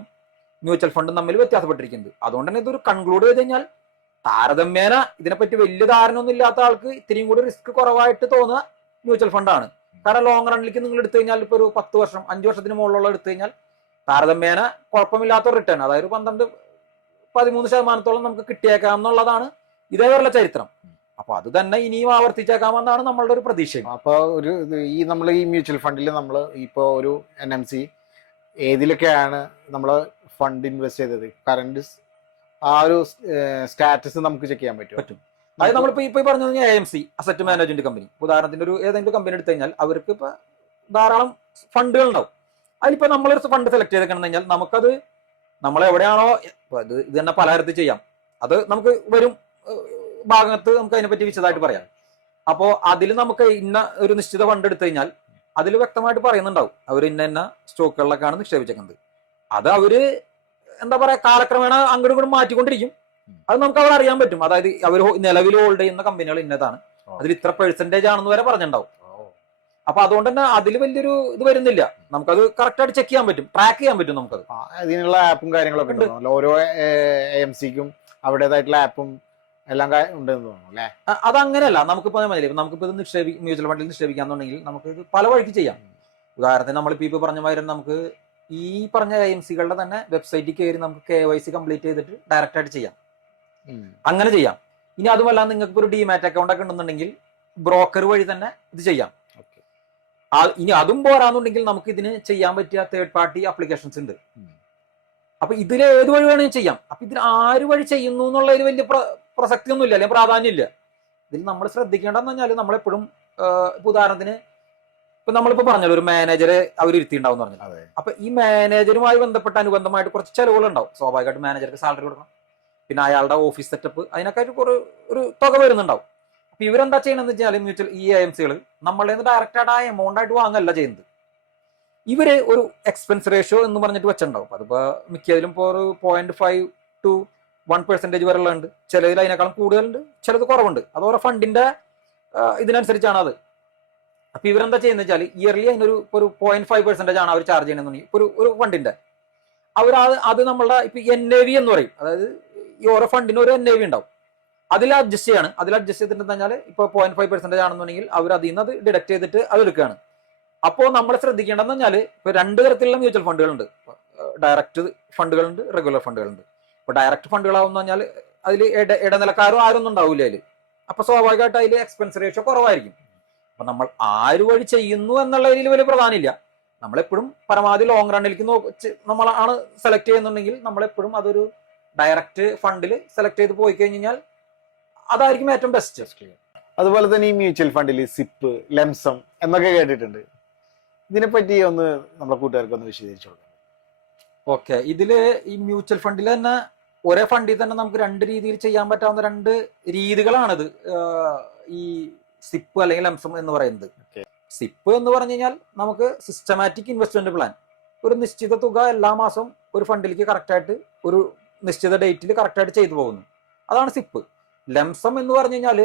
മ്യൂച്വൽ ഫണ്ടും തമ്മിൽ വ്യത്യാസപ്പെട്ടിരിക്കുന്നത്. അതുകൊണ്ട് തന്നെ ഇതൊരു കൺക്ലൂഡ് ചെയ്ത് കഴിഞ്ഞാൽ താരതമ്യേന ഇതിനെപ്പറ്റി വലിയ ധാരണ ഒന്നും ഇല്ലാത്ത ആൾക്ക് ഇത്തിരിയും കൂടി റിസ്ക് കുറവായിട്ട് തോന്നുക മ്യൂച്വൽ ഫണ്ടാണ്. കാരണം ലോങ് റണ്ണിലേക്ക് നിങ്ങൾ എടുത്തു കഴിഞ്ഞാൽ ഇപ്പൊ ഒരു 10 വർഷം 5 വർഷത്തിന് മുകളിലുള്ള എടുത്തു കഴിഞ്ഞാൽ താരതമ്യേന കുഴപ്പമില്ലാത്ത റിട്ടേൺ, അതായത് 12-13% നമുക്ക് കിട്ടിയേക്കാം എന്നുള്ളതാണ് ഇതേവരെയുള്ള ചരിത്രം. അപ്പൊ അത് തന്നെ ഇനിയും ആവർത്തിച്ചേക്കാമെന്നാണ് നമ്മളുടെ ഒരു പ്രതീക്ഷ. അപ്പൊ നമ്മൾ ഈ മ്യൂച്വൽ ഫണ്ടിൽ നമ്മൾ ഇപ്പോ ഒരു NMC ഏതിലൊക്കെയാണ് നമ്മൾ ഫണ്ട് ഇൻവെസ്റ്റ് ചെയ്തത്, കറന്റ് ആ ഒരു സ്റ്റാറ്റസ് നമുക്ക് ചെക്ക് ചെയ്യാൻ പറ്റും. അതായത് നമ്മളിപ്പോ ഇപ്പൊ പറഞ്ഞു കഴിഞ്ഞാൽ AMC അസറ്റ് മാനേജ്മെന്റ് കമ്പനി, ഉദാഹരണത്തിന്റെ ഒരു ഏതെങ്കിലും കമ്പനി എടുത്തു കഴിഞ്ഞാൽ അവർക്ക് ഇപ്പൊ ധാരാളം ഫണ്ടുകൾ ഉണ്ടാവും. അതിലിപ്പോ നമ്മളൊരു ഫണ്ട് സെലക്ട് ചെയ്തേക്കണം കഴിഞ്ഞാൽ നമുക്കത് നമ്മൾ എവിടെയാണോ ഇത് തന്നെ പലതരത്തിൽ ചെയ്യാം. അത് നമുക്ക് വരും ഭാഗത്ത് നമുക്ക് അതിനെപ്പറ്റി വിശദമായിട്ട് പറയാം. അപ്പോ അതിൽ നമുക്ക് ഇന്ന ഒരു നിശ്ചിത ഫണ്ട് എടുത്തു കഴിഞ്ഞാൽ അതിൽ വ്യക്തമായിട്ട് പറയുന്നുണ്ടാവും അവർ ഇന്ന സ്റ്റോക്കുകളിലൊക്കെയാണ് നിക്ഷേപിച്ചേക്കുന്നത്. അത് അവര് എന്താ പറയാ കാലക്രമേണ അങ്ങോട്ടും ഇങ്ങോട്ടും മാറ്റിക്കൊണ്ടിരിക്കും. അത് നമുക്ക് അവിടെ അറിയാൻ പറ്റും. അതായത് അവർ നിലവിൽ ഹോൾഡ് ചെയ്യുന്ന കമ്പനികൾ ഇന്നതാണ്, അതിൽ ഇത്ര പെർസെന്റേജ് ആണെന്ന് വരെ പറഞ്ഞിട്ടുണ്ടാവും. അപ്പൊ അതുകൊണ്ട് തന്നെ അതിൽ വലിയൊരു ഇത് വരുന്നില്ല, നമുക്കത് കറക്റ്റ് ആയിട്ട് ചെക്ക് ചെയ്യാൻ പറ്റും, ട്രാക്ക് ചെയ്യാൻ പറ്റും. നമുക്കത് അതിനുള്ള ആപ്പും കാര്യങ്ങളൊക്കെ ഉണ്ടല്ലോ ഓരോ AMCക്കും അവരുടേതായിട്ടുള്ള ആപ്പും എല്ലാം ഉണ്ടെന്ന് തോന്നുന്നു അല്ലെ? അതങ്ങനെയല്ല. നമുക്കിപ്പോ നമുക്കിപ്പോ ഇത് മ്യൂച്വൽ ഫണ്ടിൽ നിക്ഷേപിക്കാന്നുണ്ടെങ്കിൽ നമുക്ക് ഇത് പല വഴിക്ക് ചെയ്യാം. ഉദാഹരണത്തിന് നമ്മളിപ്പോ പറഞ്ഞ മാതിരി നമുക്ക് ഈ പറഞ്ഞ AMCകളുടെ തന്നെ വെബ്സൈറ്റിൽ കയറി നമുക്ക് KYC കംപ്ലീറ്റ് ചെയ്തിട്ട് ഡയറക്റ്റ് ആയിട്ട് ചെയ്യാം, അങ്ങനെ ചെയ്യാം. ഇനി അതുമല്ല നിങ്ങൾക്ക് ഒരു ഡിമാറ്റ് അക്കൗണ്ട് ഒക്കെ ഉണ്ടെന്നുണ്ടെങ്കിൽ ബ്രോക്കർ വഴി തന്നെ ഇത് ചെയ്യാം. ഇനി അതും പോരാന്നുണ്ടെങ്കിൽ നമുക്ക് ഇതിന് ചെയ്യാൻ പറ്റിയ തേർഡ് പാർട്ടി ആപ്ലിക്കേഷൻസ് ഉണ്ട്. അപ്പൊ ഇതിൽ ഏത് വഴി വേണമെങ്കിൽ ചെയ്യാം. അപ്പൊ ഇതിൽ ആര് വഴി ചെയ്യുന്നു എന്നുള്ളതിൽ വലിയ പ്രസക്തി ഒന്നും ഇല്ല, അല്ലെങ്കിൽ പ്രാധാന്യം ഇല്ല. ഇതിൽ നമ്മൾ ശ്രദ്ധിക്കേണ്ടതെന്ന് പറഞ്ഞാൽ നമ്മളെപ്പോഴും ഉദാഹരണത്തിന് ഇപ്പൊ നമ്മളിപ്പോ പറഞ്ഞല്ലോ ഒരു മാനേജറെ അവർ ഇരുത്തിണ്ടാവും എന്ന് പറഞ്ഞാൽ, അപ്പൊ ഈ മാനേജറുമായി ബന്ധപ്പെട്ട അനുബന്ധമായിട്ട് കുറച്ച് ചെലവുകൾ ഉണ്ടാവും. സ്വാഭാവികമായിട്ട് മാനേജർക്ക് സാലറി കൊടുക്കണം, പിന്നെ അയാളുടെ ഓഫീസ് സെറ്റപ്പ്, അതിനൊക്കെ ഒരു തുക വരുന്നുണ്ടാവും. അപ്പൊ ഇവരെന്താ ചെയ്യണമെന്ന് വെച്ചാൽ ഈ AMCകൾ നമ്മളുടെ നിന്ന് ഡയറക്റ്റ് ആയിട്ട് ആ എമൗണ്ട് ആയിട്ട് വാങ്ങല്ല ചെയ്യുന്നത്. ഇവര് ഒരു എക്സ്പെൻസ് റേഷ്യോ എന്ന് പറഞ്ഞിട്ട് വെച്ചിട്ടുണ്ടാവും. അതിപ്പോ മിക്കതിലും ഇപ്പോൾ ഒരു 0.5 to 1% വരെ ഉള്ളുണ്ട്, ചിലതിൽ അതിനേക്കാളും കൂടുതലുണ്ട്, ചിലത് കുറവുണ്ട്. അത് ഓരോ ഫണ്ടിന്റെ ഇതിനനുസരിച്ചാണ് അത്. അപ്പൊ ഇവരെന്താ ചെയ്യുന്നത് വെച്ചാൽ ഇയർലി അതിനൊരു 0.5% ആണ് അവർ ചാർജ് ചെയ്യണമെന്നുണ്ടെങ്കിൽ ഒരു ഫണ്ടിന്റെ അത് നമ്മളുടെ ഇപ്പൊ NAV എന്ന് പറയും. അതായത് ഈ ഓരോ ഫണ്ടിനും ഒരു NAV ഉണ്ടാവും, അതിൽ അഡ്ജസ്റ്റ് ചെയ്യാണ്. അതിൽ അഡ്ജസ്റ്റ് ചെയ്തിട്ട് കഴിഞ്ഞാൽ ഇപ്പൊ 0.5% ആണെന്നുണ്ടെങ്കിൽ അവർ അതിൽ നിന്ന് അത് ഡിഡക്ട് ചെയ്തിട്ട് അത് എടുക്കുകയാണ്. അപ്പോൾ നമ്മൾ ശ്രദ്ധിക്കേണ്ടതെന്ന് പറഞ്ഞാൽ ഇപ്പൊ 2 തരത്തിലുള്ള മ്യൂച്വൽ ഫണ്ടുകളുണ്ട്. ഡയറക്റ്റ് ഫണ്ടുകളുണ്ട്, റെഗുലർ ഫണ്ടുകളുണ്ട്. ഇപ്പൊ ഡയറക്റ്റ് ഫണ്ടുകളാവുന്ന പറഞ്ഞാൽ അതിൽ ഇടനിലക്കാരും ആരൊന്നും ഉണ്ടാവില്ല അതിൽ. അപ്പൊ സ്വാഭാവികമായിട്ട് അതിൽ എക്സ്പെൻസ് റേഷ്യോ കുറവായിരിക്കും. അപ്പൊ നമ്മൾ ആര് വഴി ചെയ്യുന്നു എന്നുള്ളതിൽ വലിയ പ്രധാനമില്ല. നമ്മളെപ്പോഴും പരമാവധി ലോങ് റണ്ണിലേക്ക് നമ്മളാണ് സെലക്ട് ചെയ്യുന്നുണ്ടെങ്കിൽ നമ്മളെപ്പോഴും അതൊരു ഡയറക്റ്റ് ഫണ്ടിൽ സെലക്ട് ചെയ്ത് പോയി കഴിഞ്ഞാൽ അതായിരിക്കും ഏറ്റവും ബെസ്റ്റ്. അതുപോലെ തന്നെ ഈ മ്യൂച്വൽ ഫണ്ടിൽ സിപ്പ്, ലംസം എന്നൊക്കെ കേട്ടിട്ടുണ്ട്. ഇതിനെപ്പറ്റി ഒന്ന് നമ്മുടെ കൂട്ടുകാർക്ക് ഒന്ന് വിശദീകരിച്ചു കൊടുക്കാം. ഓക്കെ, ഇതില് ഈ മ്യൂച്വൽ ഫണ്ടിൽ തന്നെ ഒരേ ഫണ്ടിൽ തന്നെ നമുക്ക് രണ്ട് രീതിയിൽ ചെയ്യാൻ പറ്റാവുന്ന രണ്ട് രീതികളാണിത്. ഈ സിപ്പ് അല്ലെങ്കിൽ ലംസം എന്ന് പറയുന്നത്. സിപ്പ് എന്ന് പറഞ്ഞു കഴിഞ്ഞാൽ നമുക്ക് സിസ്റ്റമാറ്റിക് ഇൻവെസ്റ്റ്മെന്റ് പ്ലാൻ, ഒരു നിശ്ചിത തുക എല്ലാ മാസവും ഒരു ഫണ്ടിലേക്ക് കറക്റ്റായിട്ട് ഒരു നിശ്ചിത ഡേറ്റിൽ കറക്റ്റായിട്ട് ചെയ്തു പോകുന്നു, അതാണ് സിപ്പ്. ലംസം എന്ന് പറഞ്ഞു കഴിഞ്ഞാൽ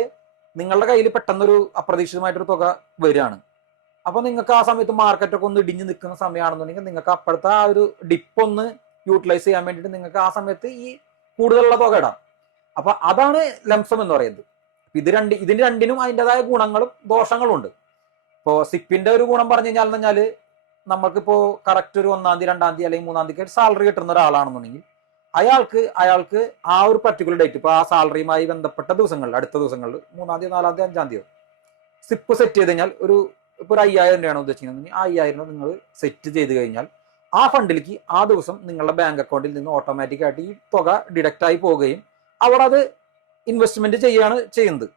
നിങ്ങളുടെ കയ്യിൽ പെട്ടെന്നൊരു അപ്രതീക്ഷിതമായിട്ടൊരു തുക വരികയാണ്. അപ്പൊ നിങ്ങൾക്ക് ആ സമയത്ത് മാർക്കറ്റൊക്കെ ഒന്ന് ഇടിഞ്ഞു നിൽക്കുന്ന സമയമാണെന്നുണ്ടെങ്കിൽ നിങ്ങൾക്ക് അപ്പോഴത്തെ ആ ഒരു ഡിപ്പ് ഒന്ന് യൂട്ടിലൈസ് ചെയ്യാൻ വേണ്ടിയിട്ട് നിങ്ങൾക്ക് ആ സമയത്ത് ഈ കൂടുതലുള്ള തുക ഇടാം. അപ്പൊ അതാണ് ലംസം എന്ന് പറയുന്നത്. ഇതിന് രണ്ടിനും അതിൻ്റെതായ ഗുണങ്ങളും ദോഷങ്ങളും ഉണ്ട്. ഇപ്പോൾ സിപ്പിന്റെ ഒരു ഗുണം പറഞ്ഞു കഴിഞ്ഞാൽ നമുക്കിപ്പോ കറക്റ്റ് ഒരു 1-ാം തീയതി 2-ാം തീയതി അല്ലെങ്കിൽ 3-ാം തീയതി സാലറി കിട്ടുന്ന ഒരാളാണെന്നുണ്ടെങ്കിൽ അയാൾക്ക് ആ ഒരു പർട്ടിക്കുലർ ഡേറ്റ്, ഇപ്പൊ ആ സാലറിയുമായി ബന്ധപ്പെട്ട ദിവസങ്ങളിൽ, അടുത്ത ദിവസങ്ങളിൽ 3-ാം തീയതി 4-ാം തീയതി 5-ാം തീയതി സിപ്പ് സെറ്റ് ചെയ്ത് കഴിഞ്ഞാൽ ഇപ്പൊ ഒരു 5000 രൂപയാണ് ഉദ്ദേശിക്കുന്നത്, ആ 5000 രൂപ നിങ്ങൾ സെറ്റ് ചെയ്ത് കഴിഞ്ഞാൽ ആ ഫണ്ടിലേക്ക് ആ ദിവസം നിങ്ങളുടെ ബാങ്ക് അക്കൗണ്ടിൽ നിന്ന് ഓട്ടോമാറ്റിക് ആയിട്ട് ഈ തുക ഡിഡക്റ്റ് ആയി പോവുകയും അവിടെ അത് ഇൻവെസ്റ്റ്മെന്റ് ചെയ്യാണ് ചെയ്യുന്നത്.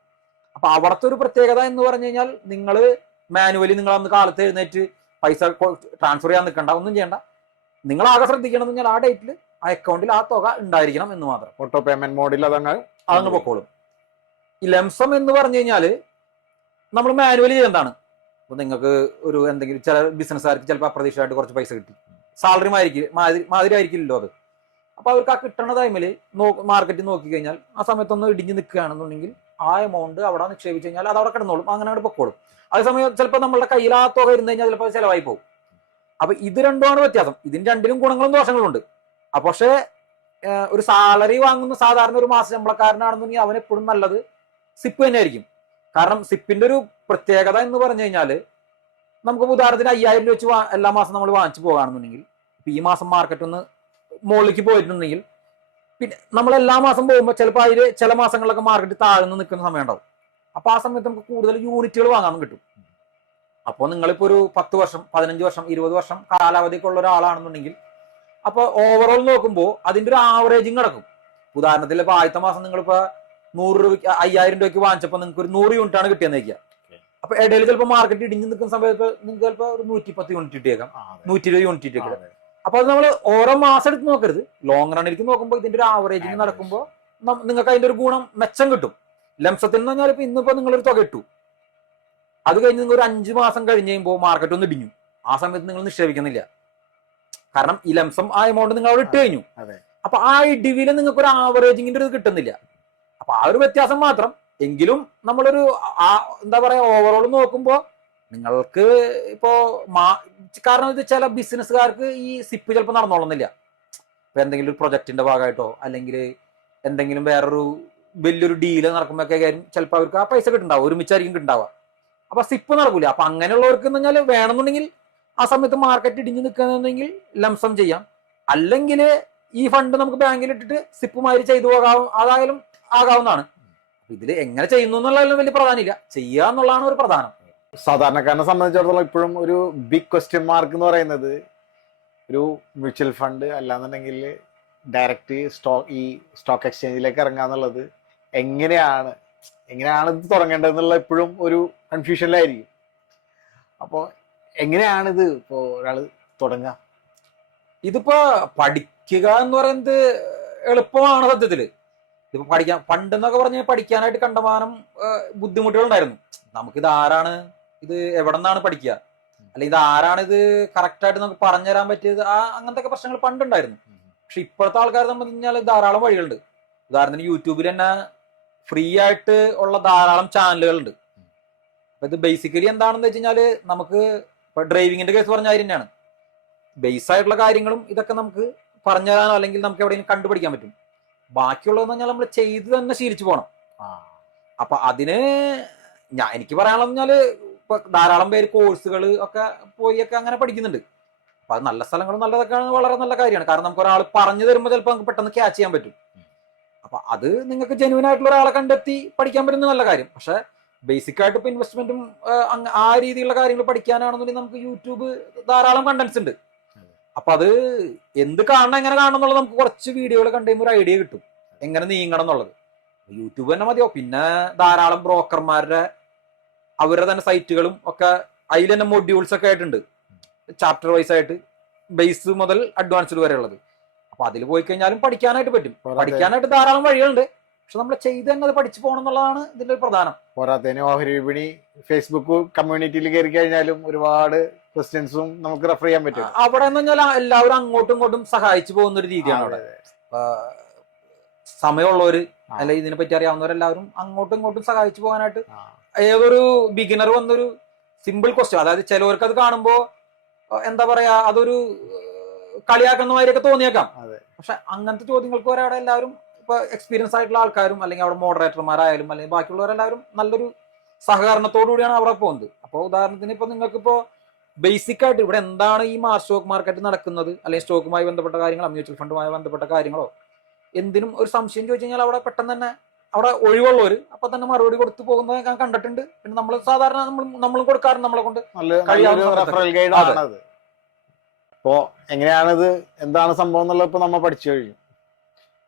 അപ്പൊ അവിടുത്തെ ഒരു പ്രത്യേകത എന്ന് പറഞ്ഞു കഴിഞ്ഞാൽ നിങ്ങൾ മാനുവലി നിങ്ങൾ അന്ന് കാലത്ത് എഴുന്നേറ്റ് പൈസ ട്രാൻസ്ഫർ ചെയ്യാൻ നിൽക്കണ്ട, ഒന്നും ചെയ്യണ്ട. നിങ്ങൾ ആകെ ശ്രദ്ധിക്കണം എന്ന് പറഞ്ഞാൽ ആ ഡേറ്റിൽ ആ അക്കൗണ്ടിൽ ആ തുക ഉണ്ടായിരിക്കണം എന്ന് മാത്രം. ഓട്ടോ പേയ്മെന്റ് മോഡിൽ അതങ്ങ് പൊക്കോളും. ഈ ലംസം എന്ന് പറഞ്ഞു കഴിഞ്ഞാല് നമ്മൾ മാനുവലി ചെയ്യേണ്ടതാണ്. അപ്പൊ നിങ്ങൾക്ക് ഒരു എന്തെങ്കിലും ചില ബിസിനസ്സുകാർക്ക് ചിലപ്പോൾ അപ്രതീക്ഷിതമായിട്ട് കുറച്ച് പൈസ കിട്ടി, സാലറി മാതിരി ആയിരിക്കില്ലല്ലോ അത്. അപ്പൊ അവർക്ക് ആ കിട്ടുന്ന ടൈമിൽ മാർക്കറ്റിൽ നോക്കി കഴിഞ്ഞാൽ ആ സമയത്തൊന്ന് ഇടിഞ്ഞ് നിൽക്കുകയാണെന്നുണ്ടെങ്കിൽ ആ എമൗണ്ട് അവിടെ നിക്ഷേപിച്ച് കഴിഞ്ഞാൽ അത് അവിടെ കിടന്നോളും, അങ്ങനെ അവിടെ പൊക്കോളും. അതേസമയം ചിലപ്പോൾ നമ്മളുടെ കയ്യിൽ ആ തുക ഇരുന്ന് കഴിഞ്ഞാൽ ചിലപ്പോൾ ചിലവായി പോകും. അപ്പൊ ഇത് രണ്ടുമാണ് വ്യത്യാസം. ഇതിന് രണ്ടിനും ഗുണങ്ങളും ദോഷങ്ങളും ഉണ്ട്. പക്ഷേ ഒരു സാലറി വാങ്ങുന്ന സാധാരണ ഒരു മാസ ശമ്പളക്കാരനാണെന്നുണ്ടെങ്കിൽ അവൻ എപ്പോഴും നല്ലത് സിപ്പ് തന്നെയായിരിക്കും. കാരണം സിപ്പിന്റെ ഒരു പ്രത്യേകത എന്ന് പറഞ്ഞു കഴിഞ്ഞാൽ നമുക്ക് ഉദാഹരണത്തിന് 5000 രൂപ വെച്ച് എല്ലാ മാസം നമ്മൾ വാങ്ങിച്ചു പോകുകയാണെന്നുണ്ടെങ്കിൽ ഇപ്പൊ ഈ മാസം മാർക്കറ്റ് ഒന്ന് മുകളിലേക്ക് പോയിട്ടുണ്ടെങ്കിൽ പിന്നെ നമ്മൾ എല്ലാ മാസം പോകുമ്പോൾ ചിലപ്പോൾ അതിൽ ചില മാസങ്ങളിലൊക്കെ മാർക്കറ്റ് താഴ്ന്ന് നിൽക്കുന്ന സമയം ഉണ്ടാവും. അപ്പൊ ആ സമയത്ത് നമുക്ക് കൂടുതൽ യൂണിറ്റുകൾ വാങ്ങാൻ കിട്ടും. അപ്പോൾ നിങ്ങളിപ്പോ ഒരു 10 വർഷം 15 വർഷം 20 വർഷം കാലാവധിയൊക്കെ ഉള്ള ഒരാളാണെന്നുണ്ടെങ്കിൽ അപ്പൊ ഓവറോൾ നോക്കുമ്പോൾ അതിന്റെ ഒരു ആവറേജിങ് കിടക്കും. ഉദാഹരണത്തിൽ ഇപ്പൊ ആദ്യത്തെ മാസം നിങ്ങളിപ്പോ 100 രൂപയ്ക്ക് 5000 രൂപയ്ക്ക് വാങ്ങിച്ചപ്പോൾ നിങ്ങൾക്ക് ഒരു 100 യൂണിറ്റ് ആണ് കിട്ടിയെന്ന് വയ്ക്കുക. അപ്പൊ ഇടയിൽ ചിലപ്പോൾ മാർക്കറ്റ് ഇടിഞ്ഞു നിൽക്കുന്ന സമയത്ത് നിങ്ങൾക്ക് ചിലപ്പോൾ ഒരു 110 യൂണിറ്റ് കിട്ടിയേക്കാം, 120 യൂണിറ്റ് കിട്ടിയേക്കാം. അപ്പൊ അത് നമ്മൾ ഓരോ മാസം എടുത്ത് നോക്കരുത്, ലോങ് റണ്ണിലേക്ക് നോക്കുമ്പോൾ ഇതിന്റെ ഒരു ആവറേജിങ് നടക്കുമ്പോൾ നിങ്ങൾക്ക് അതിന്റെ ഒരു ഗുണം മെച്ചം കിട്ടും. ലംസത്തിൽ എന്ന് പറഞ്ഞാൽ ഇപ്പൊ ഇന്നിപ്പോ നിങ്ങളൊരു തുക ഇട്ടു, അത് കഴിഞ്ഞ് നിങ്ങൾ ഒരു 5 മാസം കഴിഞ്ഞ് കഴിയുമ്പോൾ മാർക്കറ്റ് ഒന്ന് ഇടിഞ്ഞു, ആ സമയത്ത് നിങ്ങൾ നിക്ഷേപിക്കുന്നില്ല. കാരണം ഈ ലംസം ആ എമൗണ്ട് നിങ്ങൾ അവിടെ ഇട്ട് കഴിഞ്ഞു. അപ്പൊ ആ ഇടിവില് നിങ്ങൾക്ക് ഒരു ആവറേജിങ്ങിന്റെ ഒരു കിട്ടുന്നില്ല. അപ്പൊ ആ ഒരു വ്യത്യാസം മാത്രം. എങ്കിലും നമ്മളൊരു എന്താ പറയാ ഓവറോൾ നോക്കുമ്പോ നിങ്ങൾക്ക് ഇപ്പോ കാരണം ഇത് ചില ബിസിനസ്സുകാർക്ക് ഈ സിപ്പ് ചിലപ്പോൾ നടന്നോളുന്നില്ല. ഇപ്പൊ എന്തെങ്കിലും ഒരു പ്രൊജക്ടിന്റെ ഭാഗമായിട്ടോ അല്ലെങ്കിൽ എന്തെങ്കിലും വേറൊരു വലിയൊരു ഡീല് നടക്കുമ്പോഴൊക്കെ കാര്യം ചിലപ്പോൾ അവർക്ക് ആ പൈസ കിട്ടുണ്ടാവും, ഒരുമിച്ചായിരിക്കും കിട്ടുണ്ടാവുക. അപ്പൊ സിപ്പ് നടക്കൂല. അപ്പൊ അങ്ങനെയുള്ളവർക്ക് എന്ന് പറഞ്ഞാൽ വേണമെന്നുണ്ടെങ്കിൽ ആ സമയത്ത് മാർക്കറ്റ് ഇടിഞ്ഞു നിൽക്കുന്നുണ്ടെങ്കിൽ ലംസം ചെയ്യാം. അല്ലെങ്കിൽ ഈ ഫണ്ട് നമുക്ക് ബാങ്കിൽ ഇട്ടിട്ട് സിപ്പുമാതിരി ചെയ്തു അതായാലും ആകാവുന്നതാണ്. ഇതിൽ എങ്ങനെ ചെയ്യുന്നു എന്നുള്ളതിലും വലിയ പ്രാധാന്യമില്ല, ചെയ്യുക എന്നുള്ളതാണ് ഒരു പ്രധാനം. സാധാരണക്കാരനെ സംബന്ധിച്ചിടത്തോളം ഇപ്പോഴും ഒരു ബിഗ് ക്വസ്റ്റ്യൻ മാർക്ക് എന്ന് പറയുന്നത് ഒരു മ്യൂച്വൽ ഫണ്ട് അല്ലാന്നുണ്ടെങ്കിൽ ഡയറക്റ്റ് സ്റ്റോക്ക് എക്സ്ചേഞ്ചിലേക്ക് ഇറങ്ങുക എന്നുള്ളത് എങ്ങനെയാണ് ഇത് തുടങ്ങേണ്ടതെന്നുള്ള ഇപ്പോഴും ഒരു കൺഫ്യൂഷനിലായിരിക്കും. അപ്പോൾ എങ്ങനെയാണിത് ഇപ്പോൾ ഒരാൾ തുടങ്ങുക? ഇതിപ്പോ പഠിക്കുക എന്ന് പറയുന്നത് എളുപ്പമാണ് സത്യത്തില്. ഇതിപ്പോ പണ്ടെന്നൊക്കെ പറഞ്ഞ് പഠിക്കാനായിട്ട് കണ്ടമാനം ബുദ്ധിമുട്ടുകൾ ഉണ്ടായിരുന്നു. നമുക്കിത് ആരാണ്, ഇത് എവിടെ നിന്നാണ് പഠിക്കുക, അല്ലെങ്കിൽ ഇത് ആരാണ്, ഇത് കറക്റ്റായിട്ട് നമുക്ക് പറഞ്ഞുതരാൻ പറ്റിയത്, അങ്ങനത്തെ ഒക്കെ പ്രശ്നങ്ങൾ പണ്ടുണ്ടായിരുന്നു. പക്ഷെ ഇപ്പോഴത്തെ ആൾക്കാരെ സംബന്ധിച്ചാൽ ധാരാളം വഴികളുണ്ട്. ഉദാഹരണത്തിന് യൂട്യൂബിൽ തന്നെ ഫ്രീ ആയിട്ട് ഉള്ള ധാരാളം ചാനലുകളുണ്ട്. അപ്പൊ ഇത് ബേസിക്കലി എന്താണെന്ന് വെച്ച് കഴിഞ്ഞാല് നമുക്ക് ഇപ്പൊ ഡ്രൈവിങ്ങിന്റെ കേസ് പറഞ്ഞ കാര്യം തന്നെയാണ്. ബേസ് ആയിട്ടുള്ള കാര്യങ്ങളും ഇതൊക്കെ നമുക്ക് പറഞ്ഞു തരാനോ അല്ലെങ്കിൽ നമുക്ക് എവിടെയെങ്കിലും കണ്ടുപിടിക്കാൻ പറ്റും. ബാക്കിയുള്ളതെന്ന് പറഞ്ഞാൽ നമ്മൾ ചെയ്ത് തന്നെ ശീലിച്ചു പോകണം. അപ്പൊ അതിന് എനിക്ക് പറയാനുള്ളത് പറഞ്ഞാല് ഇപ്പൊ ധാരാളം പേര് കോഴ്സുകൾ ഒക്കെ പോയി അങ്ങനെ പഠിക്കുന്നുണ്ട്. അപ്പൊ അത് നല്ല സ്ഥലങ്ങളും നല്ലതൊക്കെ വളരെ നല്ല കാര്യമാണ്. കാരണം നമുക്ക് ഒരാൾ പറഞ്ഞു തരുമ്പോൾ ചിലപ്പോൾ നമുക്ക് പെട്ടെന്ന് ക്യാച്ച് ചെയ്യാൻ പറ്റും. അപ്പൊ അത് നിങ്ങൾക്ക് ജെന്യൂൻ ആയിട്ടുള്ള ഒരാളെ കണ്ടെത്തി പഠിക്കാൻ പറ്റുന്ന നല്ല കാര്യം. പക്ഷെ ബേസിക് ആയിട്ട് ഇപ്പൊ ഇൻവെസ്റ്റ്മെന്റും ആ രീതിയിലുള്ള കാര്യങ്ങൾ പഠിക്കാനാണെന്നുണ്ടെങ്കിൽ നമുക്ക് യൂട്യൂബ് ധാരാളം കണ്ടന്റ്സ് ഉണ്ട്. അപ്പൊ അത് എന്ത് കാണണം എങ്ങനെ കാണണം എന്നുള്ളത് നമുക്ക് കുറച്ച് വീഡിയോകൾ കണ്ടു കഴിയുമ്പോൾ ഒരു ഐഡിയ കിട്ടും എങ്ങനെ നീങ്ങണം എന്നുള്ളത്. യൂട്യൂബ് തന്നെ മതിയോ. പിന്നെ ധാരാളം ബ്രോക്കർമാരുടെ അവരുടെ തന്നെ സൈറ്റുകളും ഒക്കെ അതിൽ തന്നെ മൊഡ്യൂൾസ് ഒക്കെ ആയിട്ടുണ്ട്, ചാപ്റ്റർ വൈസ് ആയിട്ട്, ബേസ് മുതൽ അഡ്വാൻസ്ഡ് വരെ ഉള്ളത്. അപ്പൊ അതിൽ പോയി കഴിഞ്ഞാലും പഠിക്കാനായിട്ട് പറ്റും. പഠിക്കാനായിട്ട് ധാരാളം വഴികളുണ്ട്. പക്ഷെ നമ്മൾ ചെയ്ത് തന്നെ അത് പഠിച്ചു പോകണം എന്നുള്ളതാണ് ഇതിന്റെ ഒരു പ്രധാനം. പോരാത്തതിന് ഓഹരി വിപണി ഫേസ്ബുക്ക് കമ്മ്യൂണിറ്റിയിൽ കയറി കഴിഞ്ഞാലും ഒരുപാട് ക്വസ്റ്റ്യൻസും നമുക്ക് റെഫർ ചെയ്യാൻ പറ്റും. അവിടെ എന്ന് പറഞ്ഞാൽ എല്ലാവരും അങ്ങോട്ടും ഇങ്ങോട്ടും സഹായിച്ചു പോകുന്ന ഒരു രീതിയാണ് അവിടെ. സമയമുള്ളവര് അല്ലെങ്കിൽ ഇതിനെ പറ്റി അറിയാവുന്നവരെല്ലാവരും അങ്ങോട്ടും ഇങ്ങോട്ടും സഹായിച്ചു പോകാനായിട്ട്. ഏതൊരു ബിഗിനർ വന്നൊരു സിമ്പിൾ ക്വസ്റ്റ്യൻ, അതായത് ചിലവർക്ക് അത് കാണുമ്പോ എന്താ പറയാ, അതൊരു കളിയാക്കുന്ന മാതിരിയൊക്കെ തോന്നിയേക്കാം. പക്ഷെ അങ്ങനത്തെ ചോദ്യങ്ങൾക്ക് വരെ അവിടെ എല്ലാവരും ഇപ്പൊ എക്സ്പീരിയൻസ് ആയിട്ടുള്ള ആൾക്കാരും അല്ലെങ്കിൽ അവിടെ മോഡറേറ്റർമാരായാലും അല്ലെങ്കിൽ ബാക്കിയുള്ളവരെല്ലാവരും നല്ലൊരു സഹകരണത്തോടു കൂടിയാണ് അവിടെ പോകുന്നത്. അപ്പോൾ ഉദാഹരണത്തിന് ഇപ്പൊ നിങ്ങൾക്കിപ്പോ ബേസിക് ആയിട്ട് ഇവിടെ എന്താണ് ഈ സ്റ്റോക്ക് മാർക്കറ്റ് നടക്കുന്നത്, അല്ലെങ്കിൽ സ്റ്റോക്കുമായി ബന്ധപ്പെട്ട കാര്യങ്ങളോ മ്യൂച്വൽ ഫണ്ടുമായി ബന്ധപ്പെട്ട കാര്യങ്ങളോ എന്തിനും ഒരു സംശയം ചോദിച്ചു കഴിഞ്ഞാൽ അവിടെ പെട്ടെന്ന് തന്നെ അവിടെ ഒഴിവുള്ളവർ അപ്പൊ തന്നെ മറുപടി കൊടുത്തു പോകുന്നത് ഞാൻ കണ്ടിട്ടുണ്ട്. പിന്നെ നമ്മൾ സാധാരണ നമ്മളും കൊടുക്കാറുണ്ട് നമ്മളെ കൊണ്ട് കഴിയാവുന്ന. അപ്പോ എങ്ങനെയാണിത്, എന്താണ് സംഭവം എന്നുള്ളത് ഇപ്പൊ നമ്മൾ പഠിച്ചു കഴിഞ്ഞു.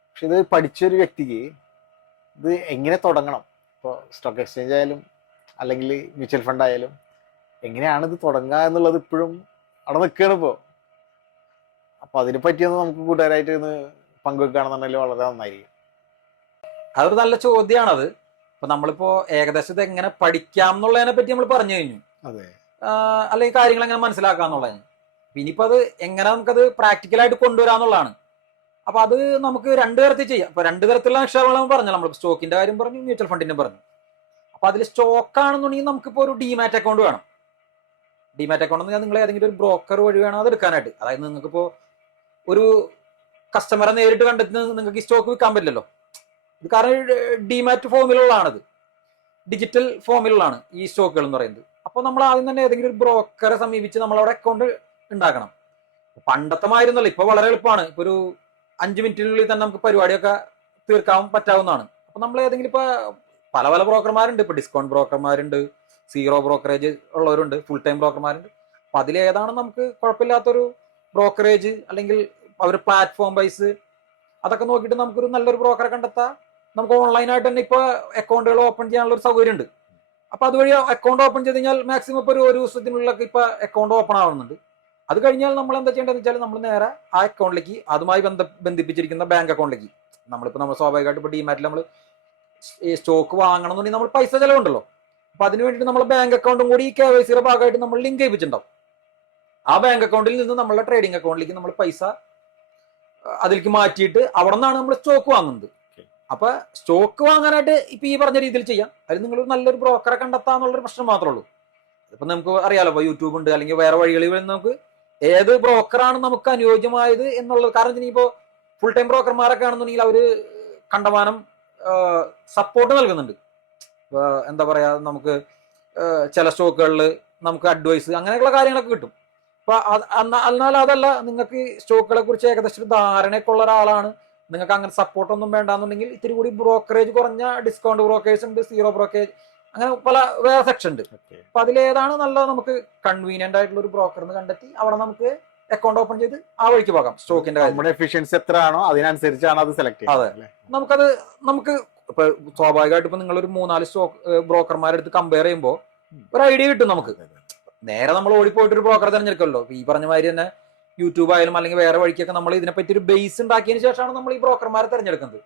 പക്ഷെ ഇത് പഠിച്ചൊരു വ്യക്തിക്ക് ഇത് എങ്ങനെ തുടങ്ങണം, ഇപ്പോൾ സ്റ്റോക്ക് എക്സ്ചേഞ്ച് ആയാലും അല്ലെങ്കിൽ മ്യൂച്വൽ ഫണ്ട് ആയാലും എങ്ങനെയാണ് ഇത് തുടങ്ങുക എന്നുള്ളത് ഇപ്പോഴും അവിടെ നിൽക്കുകയാണ് ഇപ്പോൾ. അപ്പൊ അതിനെ പറ്റിയൊന്ന് നമുക്ക് കൂട്ടുകാരായിട്ട് ഒന്ന് പങ്കുവെക്കുകയാണെന്നുണ്ടെങ്കിൽ വളരെ നന്നായിരിക്കും. അതൊരു നല്ല ചോദ്യമാണത്. അപ്പൊ നമ്മളിപ്പോ ഏകദേശം ഇത് എങ്ങനെ പഠിക്കാം എന്നുള്ളതിനെ പറ്റി നമ്മൾ പറഞ്ഞു കഴിഞ്ഞു. അല്ലെങ്കിൽ കാര്യങ്ങൾ എങ്ങനെ മനസ്സിലാക്കാന്നുള്ളതിന്. ഇനിയിപ്പോ അത് എങ്ങനെ നമുക്കത് പ്രാക്ടിക്കലായിട്ട് കൊണ്ടുവരാന്നുള്ളതാണ്. അപ്പൊ അത് നമുക്ക് രണ്ടു തരത്തിൽ ചെയ്യാം. അപ്പൊ രണ്ടു തരത്തിലുള്ള നിക്ഷേപങ്ങൾ പറഞ്ഞു. നമ്മൾ സ്റ്റോക്കിന്റെ കാര്യം പറഞ്ഞു, മ്യൂച്വൽ ഫണ്ടിന്റെ പറഞ്ഞു. അപ്പൊ അതിൽ സ്റ്റോക്ക് ആണെന്നുണ്ടെങ്കിൽ നമുക്കിപ്പോ ഒരു ഡിമാറ്റ് അക്കൗണ്ട് വേണം. ഡിമാറ്റ് അക്കൗണ്ട് എന്ന് പറഞ്ഞാൽ നിങ്ങൾ ഏതെങ്കിലും ഒരു ബ്രോക്കർ വഴി വേണം അത് എടുക്കാനായിട്ട്. അതായത് നിങ്ങൾക്കിപ്പോ ഒരു കസ്റ്റമറെ നേരിട്ട് കണ്ടെത്തി നിങ്ങൾക്ക് ഈ സ്റ്റോക്ക് വിൽക്കാൻ പറ്റില്ലല്ലോ. ഇത് കാരണം ഡിമാറ്റ് ഫോമിലുള്ളതാണത്, ഡിജിറ്റൽ ഫോമിലുള്ളതാണ് ഈ സ്റ്റോക്കുകൾ എന്ന് പറയുന്നത്. അപ്പോൾ നമ്മൾ ആദ്യം തന്നെ ഏതെങ്കിലും ഒരു ബ്രോക്കറെ സമീപിച്ച് നമ്മളവിടെ അക്കൗണ്ട് ഉണ്ടാക്കണം. പണ്ടത്തെ മായിരുന്നല്ലോ, ഇപ്പൊ വളരെ എളുപ്പമാണ്. ഇപ്പൊ ഒരു 5 മിനിറ്റിനുള്ളിൽ തന്നെ നമുക്ക് പരിപാടിയൊക്കെ തീർക്കാൻ പറ്റാവുന്നതാണ്. അപ്പൊ നമ്മൾ ഏതെങ്കിലും ഇപ്പൊ പല പല ബ്രോക്കർമാരുണ്ട്. ഇപ്പൊ ഡിസ്കൗണ്ട് ബ്രോക്കർമാരുണ്ട്, സീറോ ബ്രോക്കറേജ് ഉള്ളവരുണ്ട്, ഫുൾ ടൈം ബ്രോക്കർമാരുണ്ട്. അപ്പൊ അതിലേതാണ് നമുക്ക് കുഴപ്പമില്ലാത്തൊരു ബ്രോക്കറേജ് അല്ലെങ്കിൽ അവർ പ്ലാറ്റ്ഫോം വൈസ് അതൊക്കെ നോക്കിയിട്ട് നമുക്കൊരു നല്ലൊരു ബ്രോക്കറെ കണ്ടെത്താം. നമുക്ക് ഓൺലൈനായിട്ട് തന്നെ ഇപ്പൊ അക്കൗണ്ടുകൾ ഓപ്പൺ ചെയ്യാനുള്ള ഒരു സൗകര്യം ഉണ്ട്. അപ്പൊ അതുവഴി അക്കൗണ്ട് ഓപ്പൺ ചെയ്ത് കഴിഞ്ഞാൽ മാക്സിമം ഇപ്പൊ ഒരു ദിവസത്തിനുള്ളിലൊക്കെ ഇപ്പൊ അക്കൗണ്ട് ഓപ്പൺ ആവുന്നുണ്ട്. അത് കഴിഞ്ഞാൽ നമ്മൾ എന്താ ചെയ്യേണ്ടതെന്ന് വെച്ചാൽ നമ്മൾ നേരെ ആ അക്കൗണ്ടിലേക്ക് അതുമായി ബന്ധിപ്പിച്ചിരിക്കുന്ന ബാങ്ക് അക്കൗണ്ടിലേക്ക് നമ്മൾ സ്വാഭാവികമായിട്ട് ഇപ്പൊ ഡിമാറ്റിൽ നമ്മൾ ഈ സ്റ്റോക്ക് വാങ്ങണം എന്നുണ്ടെങ്കിൽ നമ്മൾ പൈസ ചെലവുണ്ടല്ലോ. അപ്പൊ അതിന് വേണ്ടിയിട്ട് നമ്മൾ ബാങ്ക് അക്കൗണ്ടും കൂടി ഈ KYCയുടെ ഭാഗമായിട്ട് നമ്മൾ ലിങ്ക് ചെയ്യിപ്പിച്ചിട്ടുണ്ടാവും. ആ ബാങ്ക് അക്കൗണ്ടിൽ നിന്ന് നമ്മളുടെ ട്രേഡിംഗ് അക്കൗണ്ടിലേക്ക് നമ്മൾ പൈസ അതിലേക്ക് മാറ്റിയിട്ട് അവിടെ നിന്നാണ് നമ്മൾ സ്റ്റോക്ക് വാങ്ങുന്നത്. അപ്പൊ സ്റ്റോക്ക് വാങ്ങാനായിട്ട് ഇപ്പൊ ഈ പറഞ്ഞ രീതിയിൽ ചെയ്യാം. അതിൽ നിങ്ങൾ നല്ലൊരു ബ്രോക്കറെ കണ്ടെത്താന്നുള്ളൊരു പ്രശ്നം മാത്രമേ ഉള്ളൂ. ഇപ്പൊ നമുക്ക് അറിയാലോ, ഇപ്പൊ യൂട്യൂബ് ഉണ്ട് അല്ലെങ്കിൽ വേറെ വഴികളിൽ നമുക്ക് ഏത് ബ്രോക്കറാണ് നമുക്ക് അനുയോജ്യമായത് എന്നുള്ളത്. കാരണം ഇനിയിപ്പോ ഫുൾ ടൈം ബ്രോക്കർമാരൊക്കെ ആണെന്നുണ്ടെങ്കിൽ അവര് കണ്ടമാനം സപ്പോർട്ട് നൽകുന്നുണ്ട്. എന്താ പറയാ, നമുക്ക് ചില സ്റ്റോക്കുകളിൽ നമുക്ക് അഡ്വൈസ് അങ്ങനെയുള്ള കാര്യങ്ങളൊക്കെ കിട്ടും. അപ്പൊ എന്നാൽ അതല്ല, നിങ്ങൾക്ക് സ്റ്റോക്കുകളെ കുറിച്ച് ഏകദേശം ഒരു ധാരണയൊക്കെ ഉള്ള ഒരാളാണ്, നിങ്ങൾക്ക് അങ്ങനെ സപ്പോർട്ടൊന്നും വേണ്ടാന്നുണ്ടെങ്കിൽ ഇത്തിരി കൂടി ബ്രോക്കറേജ് കുറഞ്ഞ ഡിസ്കൗണ്ട് ബ്രോക്കേഴ്സ് ഉണ്ട്, സീറോ ബ്രോക്കേജ്, അങ്ങനെ പല വേറെ സെക്ഷൻ ഉണ്ട്. അപ്പൊ അതിലേതാണ് നല്ലത് നമുക്ക് കൺവീനിയന്റ് ആയിട്ടുള്ള ഒരു ബ്രോക്കറിന് കണ്ടെത്തി അവിടെ നമുക്ക് അക്കൗണ്ട് ഓപ്പൺ ചെയ്ത് ആ വഴിക്ക് പോകാം. സ്റ്റോക്കിന്റെ നമ്മുടെ എഫിഷ്യൻസി എത്ര ആണോ അതിനനുസരിച്ചാണ് അത് സെലക്ട് ചെയ്യുന്നത്. അതെ, നമുക്ക് ഇപ്പൊ സ്വാഭാവികമായിട്ട് ഇപ്പൊ നിങ്ങൾ ഒരു 3-4 സ്റ്റോക്ക് ബ്രോക്കർമാരെടുത്ത് കമ്പയർ ചെയ്യുമ്പോൾ ഒരു ഐഡിയ കിട്ടും നമുക്ക്. നേരെ നമ്മൾ ഓടിപ്പോയിട്ട് ഒരു ബ്രോക്കറെ തിരഞ്ഞെടുക്കല്ലോ. ഈ പറഞ്ഞ മാതിരി തന്നെ യൂട്യൂബ് ആയാലും അല്ലെങ്കിൽ വേറെ വഴിക്കൊക്കെ നമ്മൾ ഇതിനെപ്പറ്റി ഒരു ബേസ് ഉണ്ടാക്കിയതിന് ശേഷമാണ് നമ്മൾ ഈ ബ്രോക്കർമാരെ തിരഞ്ഞെടുക്കുന്നത്.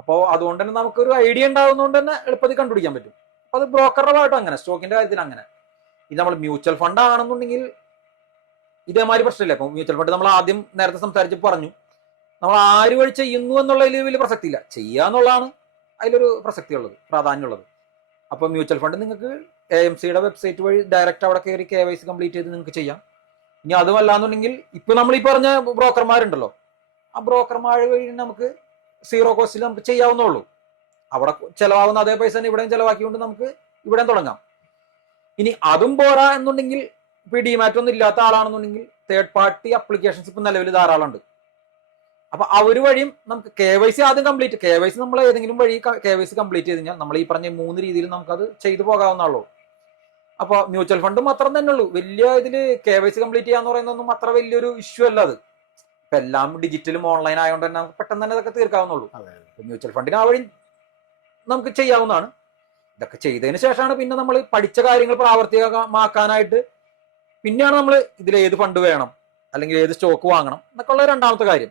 അപ്പോൾ അതുകൊണ്ട് തന്നെ നമുക്കൊരു ഐഡിയ ഉണ്ടാവുന്നതുകൊണ്ട് തന്നെ എളുപ്പത്തിൽ കണ്ടുപിടിക്കാൻ പറ്റും. അത് ബ്രോക്കറുടെ ഭാഗത്ത് അങ്ങനെ, സ്റ്റോക്കിന്റെ കാര്യത്തിൽ അങ്ങനെ. ഇത് നമ്മൾ മ്യൂച്വൽ ഫണ്ട് ആണെന്നുണ്ടെങ്കിൽ ഇതേമാതിരി പ്രശ്നമില്ല. ഇപ്പൊ മ്യൂച്വൽ ഫണ്ട് നമ്മൾ ആദ്യം നേരത്തെ സംസാരിച്ച് പറഞ്ഞു, നമ്മൾ ആര് വഴി ചെയ്യുന്നു എന്നുള്ളതിൽ വലിയ പ്രസക്തി ഇല്ല, ചെയ്യാന്നുള്ളതാണ് അതിലൊരു പ്രസക്തി ഉള്ളത്, പ്രാധാന്യമുള്ളത്. അപ്പൊ മ്യൂച്വൽ ഫണ്ട് നിങ്ങൾക്ക് AMCയുടെ വെബ്സൈറ്റ് വഴി ഡയറക്റ്റ് അവിടെ കയറി KYC കംപ്ലീറ്റ് ചെയ്ത് നിങ്ങൾക്ക് ചെയ്യാം. ഇനി അതുമല്ലാന്നുണ്ടെങ്കിൽ ഇപ്പൊ നമ്മൾ ഈ പറഞ്ഞ ബ്രോക്കർമാരുണ്ടല്ലോ, ആ ബ്രോക്കർമാർ വഴി നമുക്ക് സീറോ കോസ്റ്റിൽ നമുക്ക് ചെയ്യാവുന്നുള്ളൂ. അവിടെ ചെലവാകുന്ന അതേ പൈസ തന്നെ ഇവിടെയും ചെലവാക്കിക്കൊണ്ട് നമുക്ക് ഇവിടെയും തുടങ്ങാം. ഇനി അതും പോരാ എന്നുണ്ടെങ്കിൽ ഇപ്പൊ ഡിമാറ്റ് ഒന്നും ഇല്ലാത്ത ആളാണെന്നുണ്ടെങ്കിൽ തേർഡ് പാർട്ടി അപ്ലിക്കേഷൻസ് ഇപ്പൊ നിലവിൽ ധാരാളം ഉണ്ട്. അപ്പൊ അവര് വഴിയും നമുക്ക് KYC ആദ്യം കംപ്ലീറ്റ്, KYC നമ്മൾ ഏതെങ്കിലും വഴി KYC കംപ്ലീറ്റ് ചെയ്ത് കഴിഞ്ഞാൽ നമ്മൾ ഈ പറഞ്ഞ 3 രീതിയിൽ നമുക്കത് ചെയ്തു പോകാവുന്നുള്ളൂ. അപ്പൊ മ്യൂച്വൽ ഫണ്ടും അത്ര തന്നെ ഉള്ളൂ. വലിയ ഇതില് KYC കംപ്ലീറ്റ് ചെയ്യാന്ന് പറയുന്നതൊന്നും അത്ര വലിയൊരു ഇഷ്യൂ അല്ല. അത് ഇപ്പൊ എല്ലാം ഡിജിറ്റലും ഓൺലൈൻ ആയതുകൊണ്ട് തന്നെ നമുക്ക് പെട്ടെന്ന് തന്നെ ഇതൊക്കെ തീർക്കാവുന്നുള്ളൂ. മ്യൂച്വൽ ഫണ്ടിന് ആ വഴി നമുക്ക് ചെയ്യാവുന്നതാണ്. ഇതൊക്കെ ചെയ്തതിന് ശേഷമാണ് പിന്നെ നമ്മൾ പഠിച്ച കാര്യങ്ങൾ പ്രാവർത്തികമാക്കാനായിട്ട് പിന്നെയാണ് നമ്മൾ ഇതിൽ ഏത് ഫണ്ട് വേണം അല്ലെങ്കിൽ ഏത് സ്റ്റോക്ക് വാങ്ങണം എന്നൊക്കെ ഉള്ള രണ്ടാമത്തെ കാര്യം.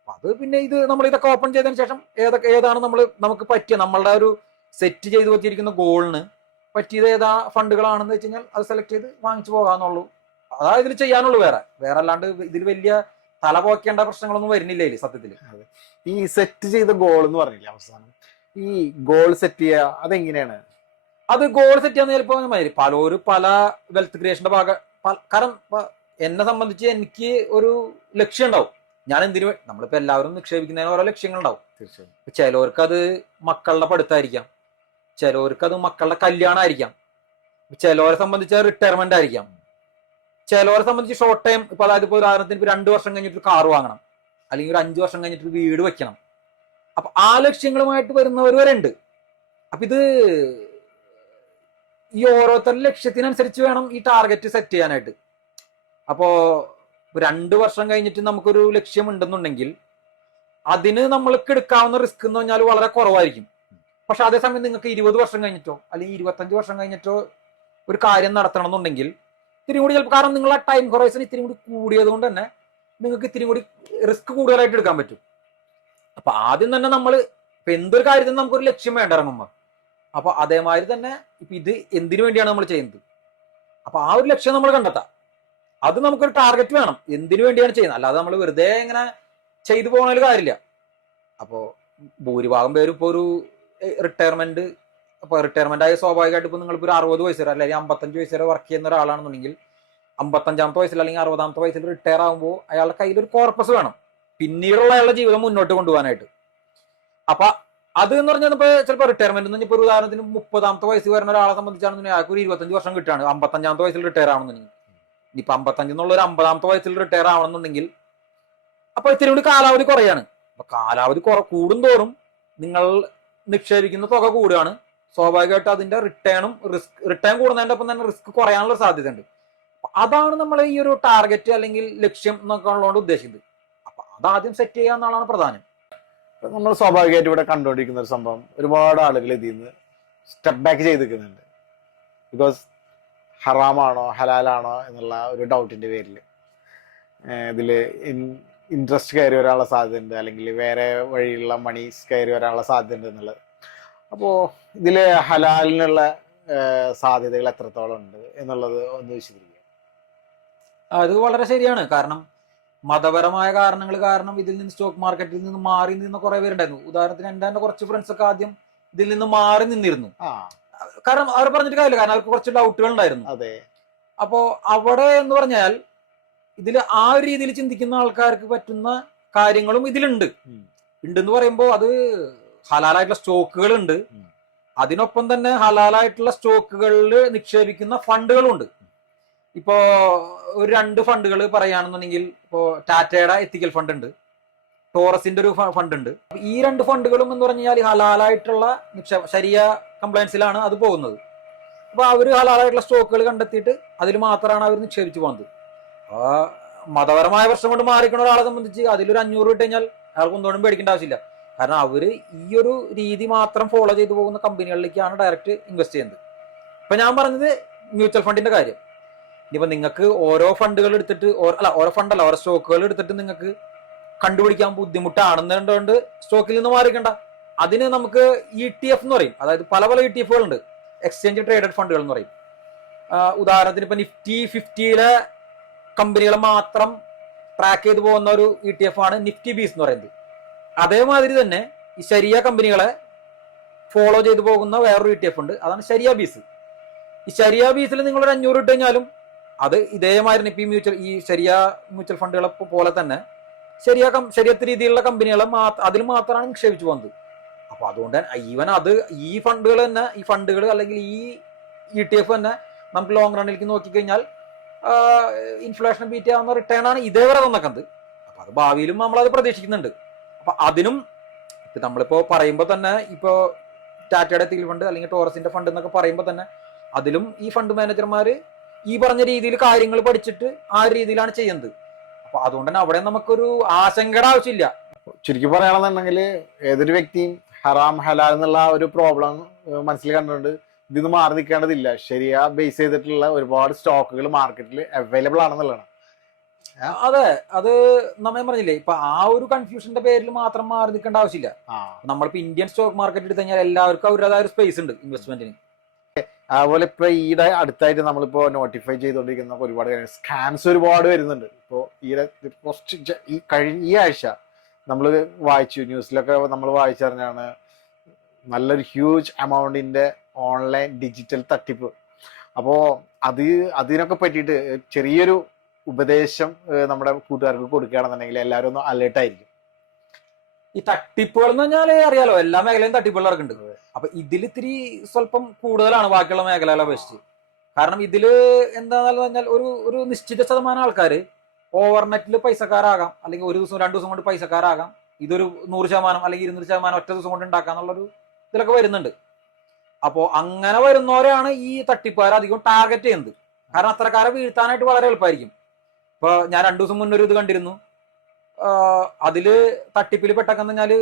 അപ്പൊ അത് പിന്നെ ഇത് നമ്മൾ ഇതൊക്കെ ഓപ്പൺ ചെയ്തതിന് ശേഷം ഏതാണ് നമുക്ക് പറ്റിയ നമ്മളുടെ ഒരു സെറ്റ് ചെയ്ത് വെച്ചിരിക്കുന്ന ഗോളിന് പറ്റിയത് ഏതാ ഫണ്ടുകളാണെന്ന് വെച്ച് കഴിഞ്ഞാൽ അത് സെലക്ട് ചെയ്ത് വാങ്ങിച്ചു പോകാന്നുള്ളൂ. അതാ ഇതിൽ ചെയ്യാനുള്ളൂ. വേറെ അല്ലാണ്ട് ഇതിൽ വലിയ തല പോക്കേണ്ട പ്രശ്നങ്ങളൊന്നും വരുന്നില്ല ഇതിൽ സത്യത്തില്. ഈ സെറ്റ് ചെയ്ത ഗോൾ എന്ന് പറഞ്ഞില്ലേ അവസാനം, ഈ ഗോൾ സെറ്റ് ചെയ്യുക അതെങ്ങനെയാണ്? അത് ഗോൾ സെറ്റ് ചെയ്യാന്ന് ചിലപ്പോ പലരും പല വെൽത്ത് ക്രിയേഷന്റെ കാരണം എന്നെ സംബന്ധിച്ച് എനിക്ക് ഒരു ലക്ഷ്യം ഉണ്ടാവും. ഞാൻ നമ്മളിപ്പോ എല്ലാവരും നിക്ഷേപിക്കുന്നതിന് ഓരോ ലക്ഷ്യങ്ങളുണ്ടാവും. തീർച്ചയായും. ചിലവർക്ക് അത് മക്കളുടെ പഠിത്തമായിരിക്കാം, ചിലവർക്ക് അത് മക്കളുടെ കല്യാണമായിരിക്കാം, ചിലവരെ സംബന്ധിച്ച് റിട്ടയർമെന്റ് ആയിരിക്കാം, ചിലവരെ സംബന്ധിച്ച് ഷോർട്ട് ടൈം ഇപ്പൊ അതായത് ഇപ്പൊ ഉദാഹരണത്തിന് ഇപ്പൊ 2 വർഷം കഴിഞ്ഞിട്ട് കാർ വാങ്ങണം അല്ലെങ്കിൽ ഒരു 5 വർഷം കഴിഞ്ഞിട്ട് വീട് വെക്കണം. അപ്പൊ ആ ലക്ഷ്യങ്ങളുമായിട്ട് വരുന്നവർ വരെ ഉണ്ട്. അപ്പൊ ഇത് ഈ ഓരോരുത്തരുടെ ലക്ഷ്യത്തിനനുസരിച്ച് വേണം ഈ ടാർഗറ്റ് സെറ്റ് ചെയ്യാനായിട്ട്. അപ്പോ 2 വർഷം കഴിഞ്ഞിട്ട് നമുക്കൊരു ലക്ഷ്യം ഉണ്ടെന്നുണ്ടെങ്കിൽ അതിന് നമ്മൾക്ക് എടുക്കാവുന്ന റിസ്ക് എന്ന് പറഞ്ഞാൽ വളരെ കുറവായിരിക്കും. പക്ഷെ അതേസമയം നിങ്ങൾക്ക് 20 വർഷം കഴിഞ്ഞിട്ടോ അല്ലെങ്കിൽ 25 വർഷം കഴിഞ്ഞിട്ടോ ഒരു കാര്യം നടത്തണം എന്നുണ്ടെങ്കിൽ ഇത്തിരി കൂടി ചിലപ്പോൾ, കാരണം നിങ്ങൾ ആ ടൈം ഹൊറൈസൺ ഇത്തിരി കൂടി കൂടിയത് കൊണ്ട് തന്നെ നിങ്ങൾക്ക് ഇത്തിരി കൂടി റിസ്ക് കൂടുതലായിട്ട് എടുക്കാൻ പറ്റും. അപ്പൊ ആദ്യം തന്നെ നമ്മൾ ഇപ്പൊ എന്തൊരു കാര്യത്തിന് നമുക്കൊരു ലക്ഷ്യം വേണ്ട ഇറങ്ങുമ്പോൾ. അപ്പൊ അതേമാതിരി തന്നെ ഇപ്പൊ ഇത് എന്തിനു വേണ്ടിയാണ് നമ്മൾ ചെയ്യുന്നത്, അപ്പൊ ആ ഒരു ലക്ഷ്യം നമ്മൾ കണ്ടെത്താം. അത് നമുക്കൊരു ടാർഗറ്റ് വേണം, എന്തിനു വേണ്ടിയാണ് ചെയ്യുന്നത്. അല്ലാതെ നമ്മൾ വെറുതെ ഇങ്ങനെ ചെയ്തു പോകുന്ന കാര്യമില്ല. അപ്പോ ഭൂരിഭാഗം പേരും ഇപ്പൊ ഒരു റിട്ടയർമെന്റ് ആയ സ്വാഭാവികമായിട്ട് ഇപ്പൊ നിങ്ങളിപ്പോ ഒരു 60 വയസ്സ് വരെ അല്ലെങ്കിൽ 55 വയസ്സ് വരെ വർക്ക് ചെയ്യുന്ന ഒരാളാണെന്നുണ്ടെങ്കിൽ 55ാമത്തെ വയസ്സിൽ അല്ലെങ്കിൽ 60ാമത്തെ വയസ്സിൽ റിട്ടയർ ആകുമ്പോൾ അയാളുടെ കയ്യിൽ ഒരു കോർപ്പസ് വേണം പിന്നീടുള്ള അയാളുടെ ജീവിതം മുന്നോട്ട് കൊണ്ടുപോകാനായിട്ട്. അപ്പൊ അത് എന്ന് പറഞ്ഞാൽ ഇപ്പൊ ചിലപ്പോൾ റിട്ടയർമെന്റ് എന്ന് ഇപ്പൊ ഒരു ഉദാഹരണത്തിന് 30ാമത്തെ വയസ്സ് വരുന്ന ഒരാളെ സംബന്ധിച്ചാണെന്നുണ്ടെങ്കിൽ അയാൾക്ക് ഒരു 25 വർഷം കിട്ടുകയാണ് 55ാമത്തെ വയസ്സിൽ റിട്ടയർ ആവണമെന്നുണ്ടെങ്കിൽ. ഇനിയിപ്പൊ 55 എന്നുള്ള ഒരു 50ാമത്തെ വയസ്സിൽ റിട്ടയർ ആവണമെന്നുണ്ടെങ്കിൽ അപ്പൊ ഇത്തിരി കൂടി കാലാവധി കുറയാണ്. അപ്പൊ കാലാവധി കൂടുന്തോറും നിങ്ങൾ നിക്ഷേപിക്കുന്ന തുക കൂടുകയാണ്. സ്വാഭാവികമായിട്ട് അതിന്റെ റിട്ടേൺ കൂടുന്നതിന്റെ ഒപ്പം തന്നെ റിസ്ക് കുറയാനുള്ള സാധ്യത ഉണ്ട്. അതാണ് നമ്മൾ ഈ ഒരു ടാർഗറ്റ് അല്ലെങ്കിൽ ലക്ഷ്യം എന്നൊക്കെ ഉള്ളതുകൊണ്ട് ഉദ്ദേശിക്കുന്നത്. അപ്പൊ അതാദ്യം സെറ്റ് ചെയ്യുക എന്നുള്ളതാണ് പ്രധാനം. നമ്മൾ സ്വാഭാവികമായിട്ട് ഇവിടെ കണ്ടുകൊണ്ടിരിക്കുന്ന ഒരു സംഭവം, ഒരുപാട് ആളുകൾ ഇതിൽ നിന്ന് സ്റ്റെപ്പ് ബാക്ക് ചെയ്ത് നിൽക്കുന്നുണ്ട്. ബിക്കോസ് ഹറാമാണോ ഹലാലാണോ എന്നുള്ള ഒരു ഡൗട്ടിന്റെ പേരിൽ ഇതിൽ ഇൻട്രസ്റ്റ് കയറി വരാനുള്ള സാധ്യത ഉണ്ട്, അല്ലെങ്കിൽ വേറെ വഴിയുള്ള മണീസ് കയറി വരാനുള്ള സാധ്യത ഉണ്ട് എന്നുള്ളത്. അപ്പോൾ ഇതിൽ ഹലാലിനുള്ള സാധ്യതകൾ എത്രത്തോളം ഉണ്ട് എന്നുള്ളത് ഒന്ന് വിശദീകരിക്കുക. അത് വളരെ ശരിയാണ്. കാരണം മതപരമായ കാരണങ്ങൾ കാരണം ഇതിൽ നിന്ന് സ്റ്റോക്ക് മാർക്കറ്റിൽ നിന്ന് മാറി നിന്ന കുറെ പേരുണ്ടായിരുന്നു. ഉദാഹരണത്തിന് എൻ്റെ തന്നെ കുറച്ച് ഫ്രണ്ട്സ് ഒക്കെ ആദ്യം ഇതിൽ നിന്ന് മാറി നിന്നിരുന്നു. കാരണം അവർ പറഞ്ഞിട്ട് കാര്യമില്ല, കാരണം അവർക്ക് കുറച്ച് ഡൗട്ടുകൾ ഉണ്ടായിരുന്നു. അതെ. അപ്പോ അവിടെ എന്ന് പറഞ്ഞാൽ ഇതിൽ ആ ഒരു രീതിയിൽ ചിന്തിക്കുന്ന ആൾക്കാർക്ക് പറ്റുന്ന കാര്യങ്ങളും ഇതിലുണ്ട്. ഉണ്ടെന്ന് പറയുമ്പോൾ അത് ഹലാലായിട്ടുള്ള സ്റ്റോക്കുകൾ ഉണ്ട്, അതിനൊപ്പം തന്നെ ഹലാലായിട്ടുള്ള സ്റ്റോക്കുകളിൽ നിക്ഷേപിക്കുന്ന ഫണ്ടുകളും ഉണ്ട്. ഇപ്പോ ഒരു 2 ഫണ്ടുകൾ പറയുകയാണെന്നുണ്ടെങ്കിൽ ഇപ്പോ ടാറ്റയുടെ എത്തിക്കൽ ഫണ്ട് ഉണ്ട്, ടോറസിന്റെ ഒരു ഫണ്ട് ഉണ്ട്. ഈ 2 ഫണ്ടുകളും എന്ന് പറഞ്ഞു കഴിഞ്ഞാൽ ഹലാലായിട്ടുള്ള ശരിയ കംപ്ലയൻസിലാണ് അത് പോകുന്നത്. അപ്പൊ അവര് ഹലാലായിട്ടുള്ള സ്റ്റോക്കുകൾ കണ്ടെത്തിയിട്ട് അതിൽ മാത്രമാണ് അവർ നിക്ഷേപിച്ചു പോകുന്നത്. മതപരമായ പ്രശ്നം കൊണ്ട് മാറിക്കുന്ന ഒരാളെ സംബന്ധിച്ച് അതിലൊരു 500 ഇട്ട് കഴിഞ്ഞാൽ അയാൾക്ക് ഒന്നും പേടിക്കേണ്ട ആവശ്യമില്ല. കാരണം അവര് ഈ ഒരു രീതി മാത്രം ഫോളോ ചെയ്തു പോകുന്ന കമ്പനികളിലേക്കാണ് ഡയറക്റ്റ് ഇൻവെസ്റ്റ് ചെയ്യുന്നത്. ഇപ്പൊ ഞാൻ പറഞ്ഞത് മ്യൂച്വൽ ഫണ്ടിന്റെ കാര്യം. ഇനിയിപ്പോ നിങ്ങൾക്ക് ഓരോ ഫണ്ടുകൾ എടുത്തിട്ട് ഓരോ സ്റ്റോക്കുകൾ എടുത്തിട്ട് നിങ്ങൾക്ക് കണ്ടുപിടിക്കാൻ ബുദ്ധിമുട്ടാണെന്നുകൊണ്ട് സ്റ്റോക്കിൽ നിന്ന് മാറിക്കണ്ട. അതിന് നമുക്ക് ETF എന്ന് പറയും. അതായത് പല പല ETF ഉണ്ട്, എക്സ്ചേഞ്ച് ട്രേഡഡ് ഫണ്ടുകൾ എന്ന് പറയും. ഉദാഹരണത്തിന് ഇപ്പൊ നിഫ്റ്റി 50 കമ്പനികളെ മാത്രം ട്രാക്ക് ചെയ്തു പോകുന്ന ഒരു ETF ആണ് നിഫ്റ്റി ബീസ് എന്ന് പറയുന്നത്. അതേമാതിരി തന്നെ ഈ ശരിയ കമ്പനികളെ ഫോളോ ചെയ്തു പോകുന്ന വേറൊരു ETF ഉണ്ട്, അതാണ് ശരിയ ബീസ്. ഈ ശരിയ ബീസിൽ നിങ്ങൾ ഒരു 500 ഇട്ട് കഴിഞ്ഞാലും അത് ഇതേമാതിരി ഇപ്പൊ ഈ ശരിയ മ്യൂച്വൽ ഫണ്ടുകളെ പോലെ തന്നെ ശരിയത്ത് രീതിയിലുള്ള കമ്പനികളെ അതിൽ മാത്രമാണ് നിക്ഷേപിച്ചു പോകുന്നത്. അപ്പൊ അതുകൊണ്ട് ഈവൻ അത് ഈ ഫണ്ടുകൾ അല്ലെങ്കിൽ ഈ ETF തന്നെ നമുക്ക് ലോങ് റണ്ണിലേക്ക് നോക്കിക്കഴിഞ്ഞാൽ ഇൻഫ്ലേഷൻ ബീറ്റ് ആവുന്ന റിട്ടേൺ ആണ് ഇതേവരെ തന്നേക്കുന്നത്. അപ്പൊ അത് ഭാവിയിലും നമ്മളത് പ്രതീക്ഷിക്കുന്നുണ്ട്. അപ്പൊ അതിനും നമ്മളിപ്പോ പറയുമ്പോൾ തന്നെ ഇപ്പോ ടാറ്റയുടെ എത്തിക്കൽ ഫണ്ട് അല്ലെങ്കിൽ ടോറസിന്റെ ഫണ്ട് എന്നൊക്കെ പറയുമ്പോൾ തന്നെ അതിലും ഈ ഫണ്ട് മാനേജർമാര് ഈ പറഞ്ഞ രീതിയിൽ കാര്യങ്ങൾ പഠിച്ചിട്ട് ആ രീതിയിലാണ് ചെയ്യുന്നത്. അപ്പൊ അതുകൊണ്ട് തന്നെ അവിടെ നമുക്കൊരു ആശങ്കയുടെ ആവശ്യമില്ല. ചുരുക്കി പറയുകയാണെന്നുണ്ടെങ്കിൽ ഏതൊരു വ്യക്തിയും ഹറാം ഹലാൽ എന്നുള്ള ആ ഒരു പ്രോബ്ലം മനസ്സിൽ കണ്ടുകൊണ്ട് ഇതിന്ന് മാറി നിൽക്കേണ്ടതില്ല. ശരിയാ ബേസ് ചെയ്തിട്ടുള്ള ഒരുപാട് സ്റ്റോക്കുകൾ മാർക്കറ്റിൽ അവൈലബിൾ ആണെന്നുള്ളതാണ്. അതെ, അത് നമ്മ പറഞ്ഞില്ലേ, ഇപ്പൊ ആ ഒരു കൺഫ്യൂഷന്റെ പേരിൽ മാത്രം മാറി നിൽക്കേണ്ട ആവശ്യമില്ല. നമ്മളിപ്പോ ഇന്ത്യൻ സ്റ്റോക്ക് മാർക്കറ്റ് എടുത്തു കഴിഞ്ഞാൽ എല്ലാവർക്കും അവരുടേതായ ഒരു സ്പേസ് ഉണ്ട് ഇൻവെസ്റ്റ്മെന്റിന്. അതുപോലെ ഇപ്പൊ ഈയിടെ അടുത്തായിട്ട് നമ്മളിപ്പോ നോട്ടിഫൈ ചെയ്തുകൊണ്ടിരിക്കുന്ന ഒരുപാട് കാര്യങ്ങൾ, സ്കാംസ് ഒരുപാട് വരുന്നുണ്ട്. ഇപ്പോ ഈ ആഴ്ച നമ്മൾ വായിച്ചു, ന്യൂസിലൊക്കെ നമ്മൾ വായിച്ചറിഞ്ഞാണ് നല്ലൊരു ഹ്യൂജ് എമൗണ്ടിന്റെ ഓൺലൈൻ ഡിജിറ്റൽ തട്ടിപ്പ്. അപ്പോ അതിനൊക്കെ പറ്റിയിട്ട് ചെറിയൊരു ഉപദേശം നമ്മുടെ കൂട്ടുകാർക്ക് കൊടുക്കുകയാണെന്നുണ്ടെങ്കിൽ എല്ലാവരും ഒന്ന് അലേർട്ട് ആയിരിക്കും. ഈ തട്ടിപ്പുകൾ എന്ന് പറഞ്ഞാല് അറിയാലോ, എല്ലാ മേഖലയും തട്ടിപ്പുകൾ നടക്കുന്നുണ്ട്. അപ്പൊ ഇതിൽ ഇത്തിരി സ്വല്പം കൂടുതലാണ് ബാക്കിയുള്ള മേഖലകളെ അപേക്ഷിച്ച്. കാരണം ഇതില് എന്താണെന്ന് പറഞ്ഞാൽ ഒരു നിശ്ചിത ശതമാനം ആൾക്കാർ ഓവർനെറ്റിൽ പൈസക്കാരാകാം, അല്ലെങ്കിൽ ഒരു ദിവസം 2 ദിവസം കൊണ്ട് പൈസക്കാരാകാം. ഇതൊരു 100% അല്ലെങ്കിൽ 200% ഒറ്റ ദിവസം കൊണ്ട് ഉണ്ടാക്കാന്നുള്ളൊരു ഇതിലൊക്കെ വരുന്നുണ്ട്. അപ്പോ അങ്ങനെ വരുന്നവരെയാണ് ഈ തട്ടിപ്പുകാർ അധികം ടാർഗറ്റ് ചെയ്യുന്നത്. കാരണം അത്തരക്കാരെ വീഴ്ത്താനായിട്ട് വളരെ എളുപ്പമായിരിക്കും. ഇപ്പൊ ഞാൻ 2 ദിവസം മുന്നേ ഒരു ഇത് കണ്ടിരുന്നു. അതില് തട്ടിപ്പിൽ പെട്ടെന്ന് പറഞ്ഞാല്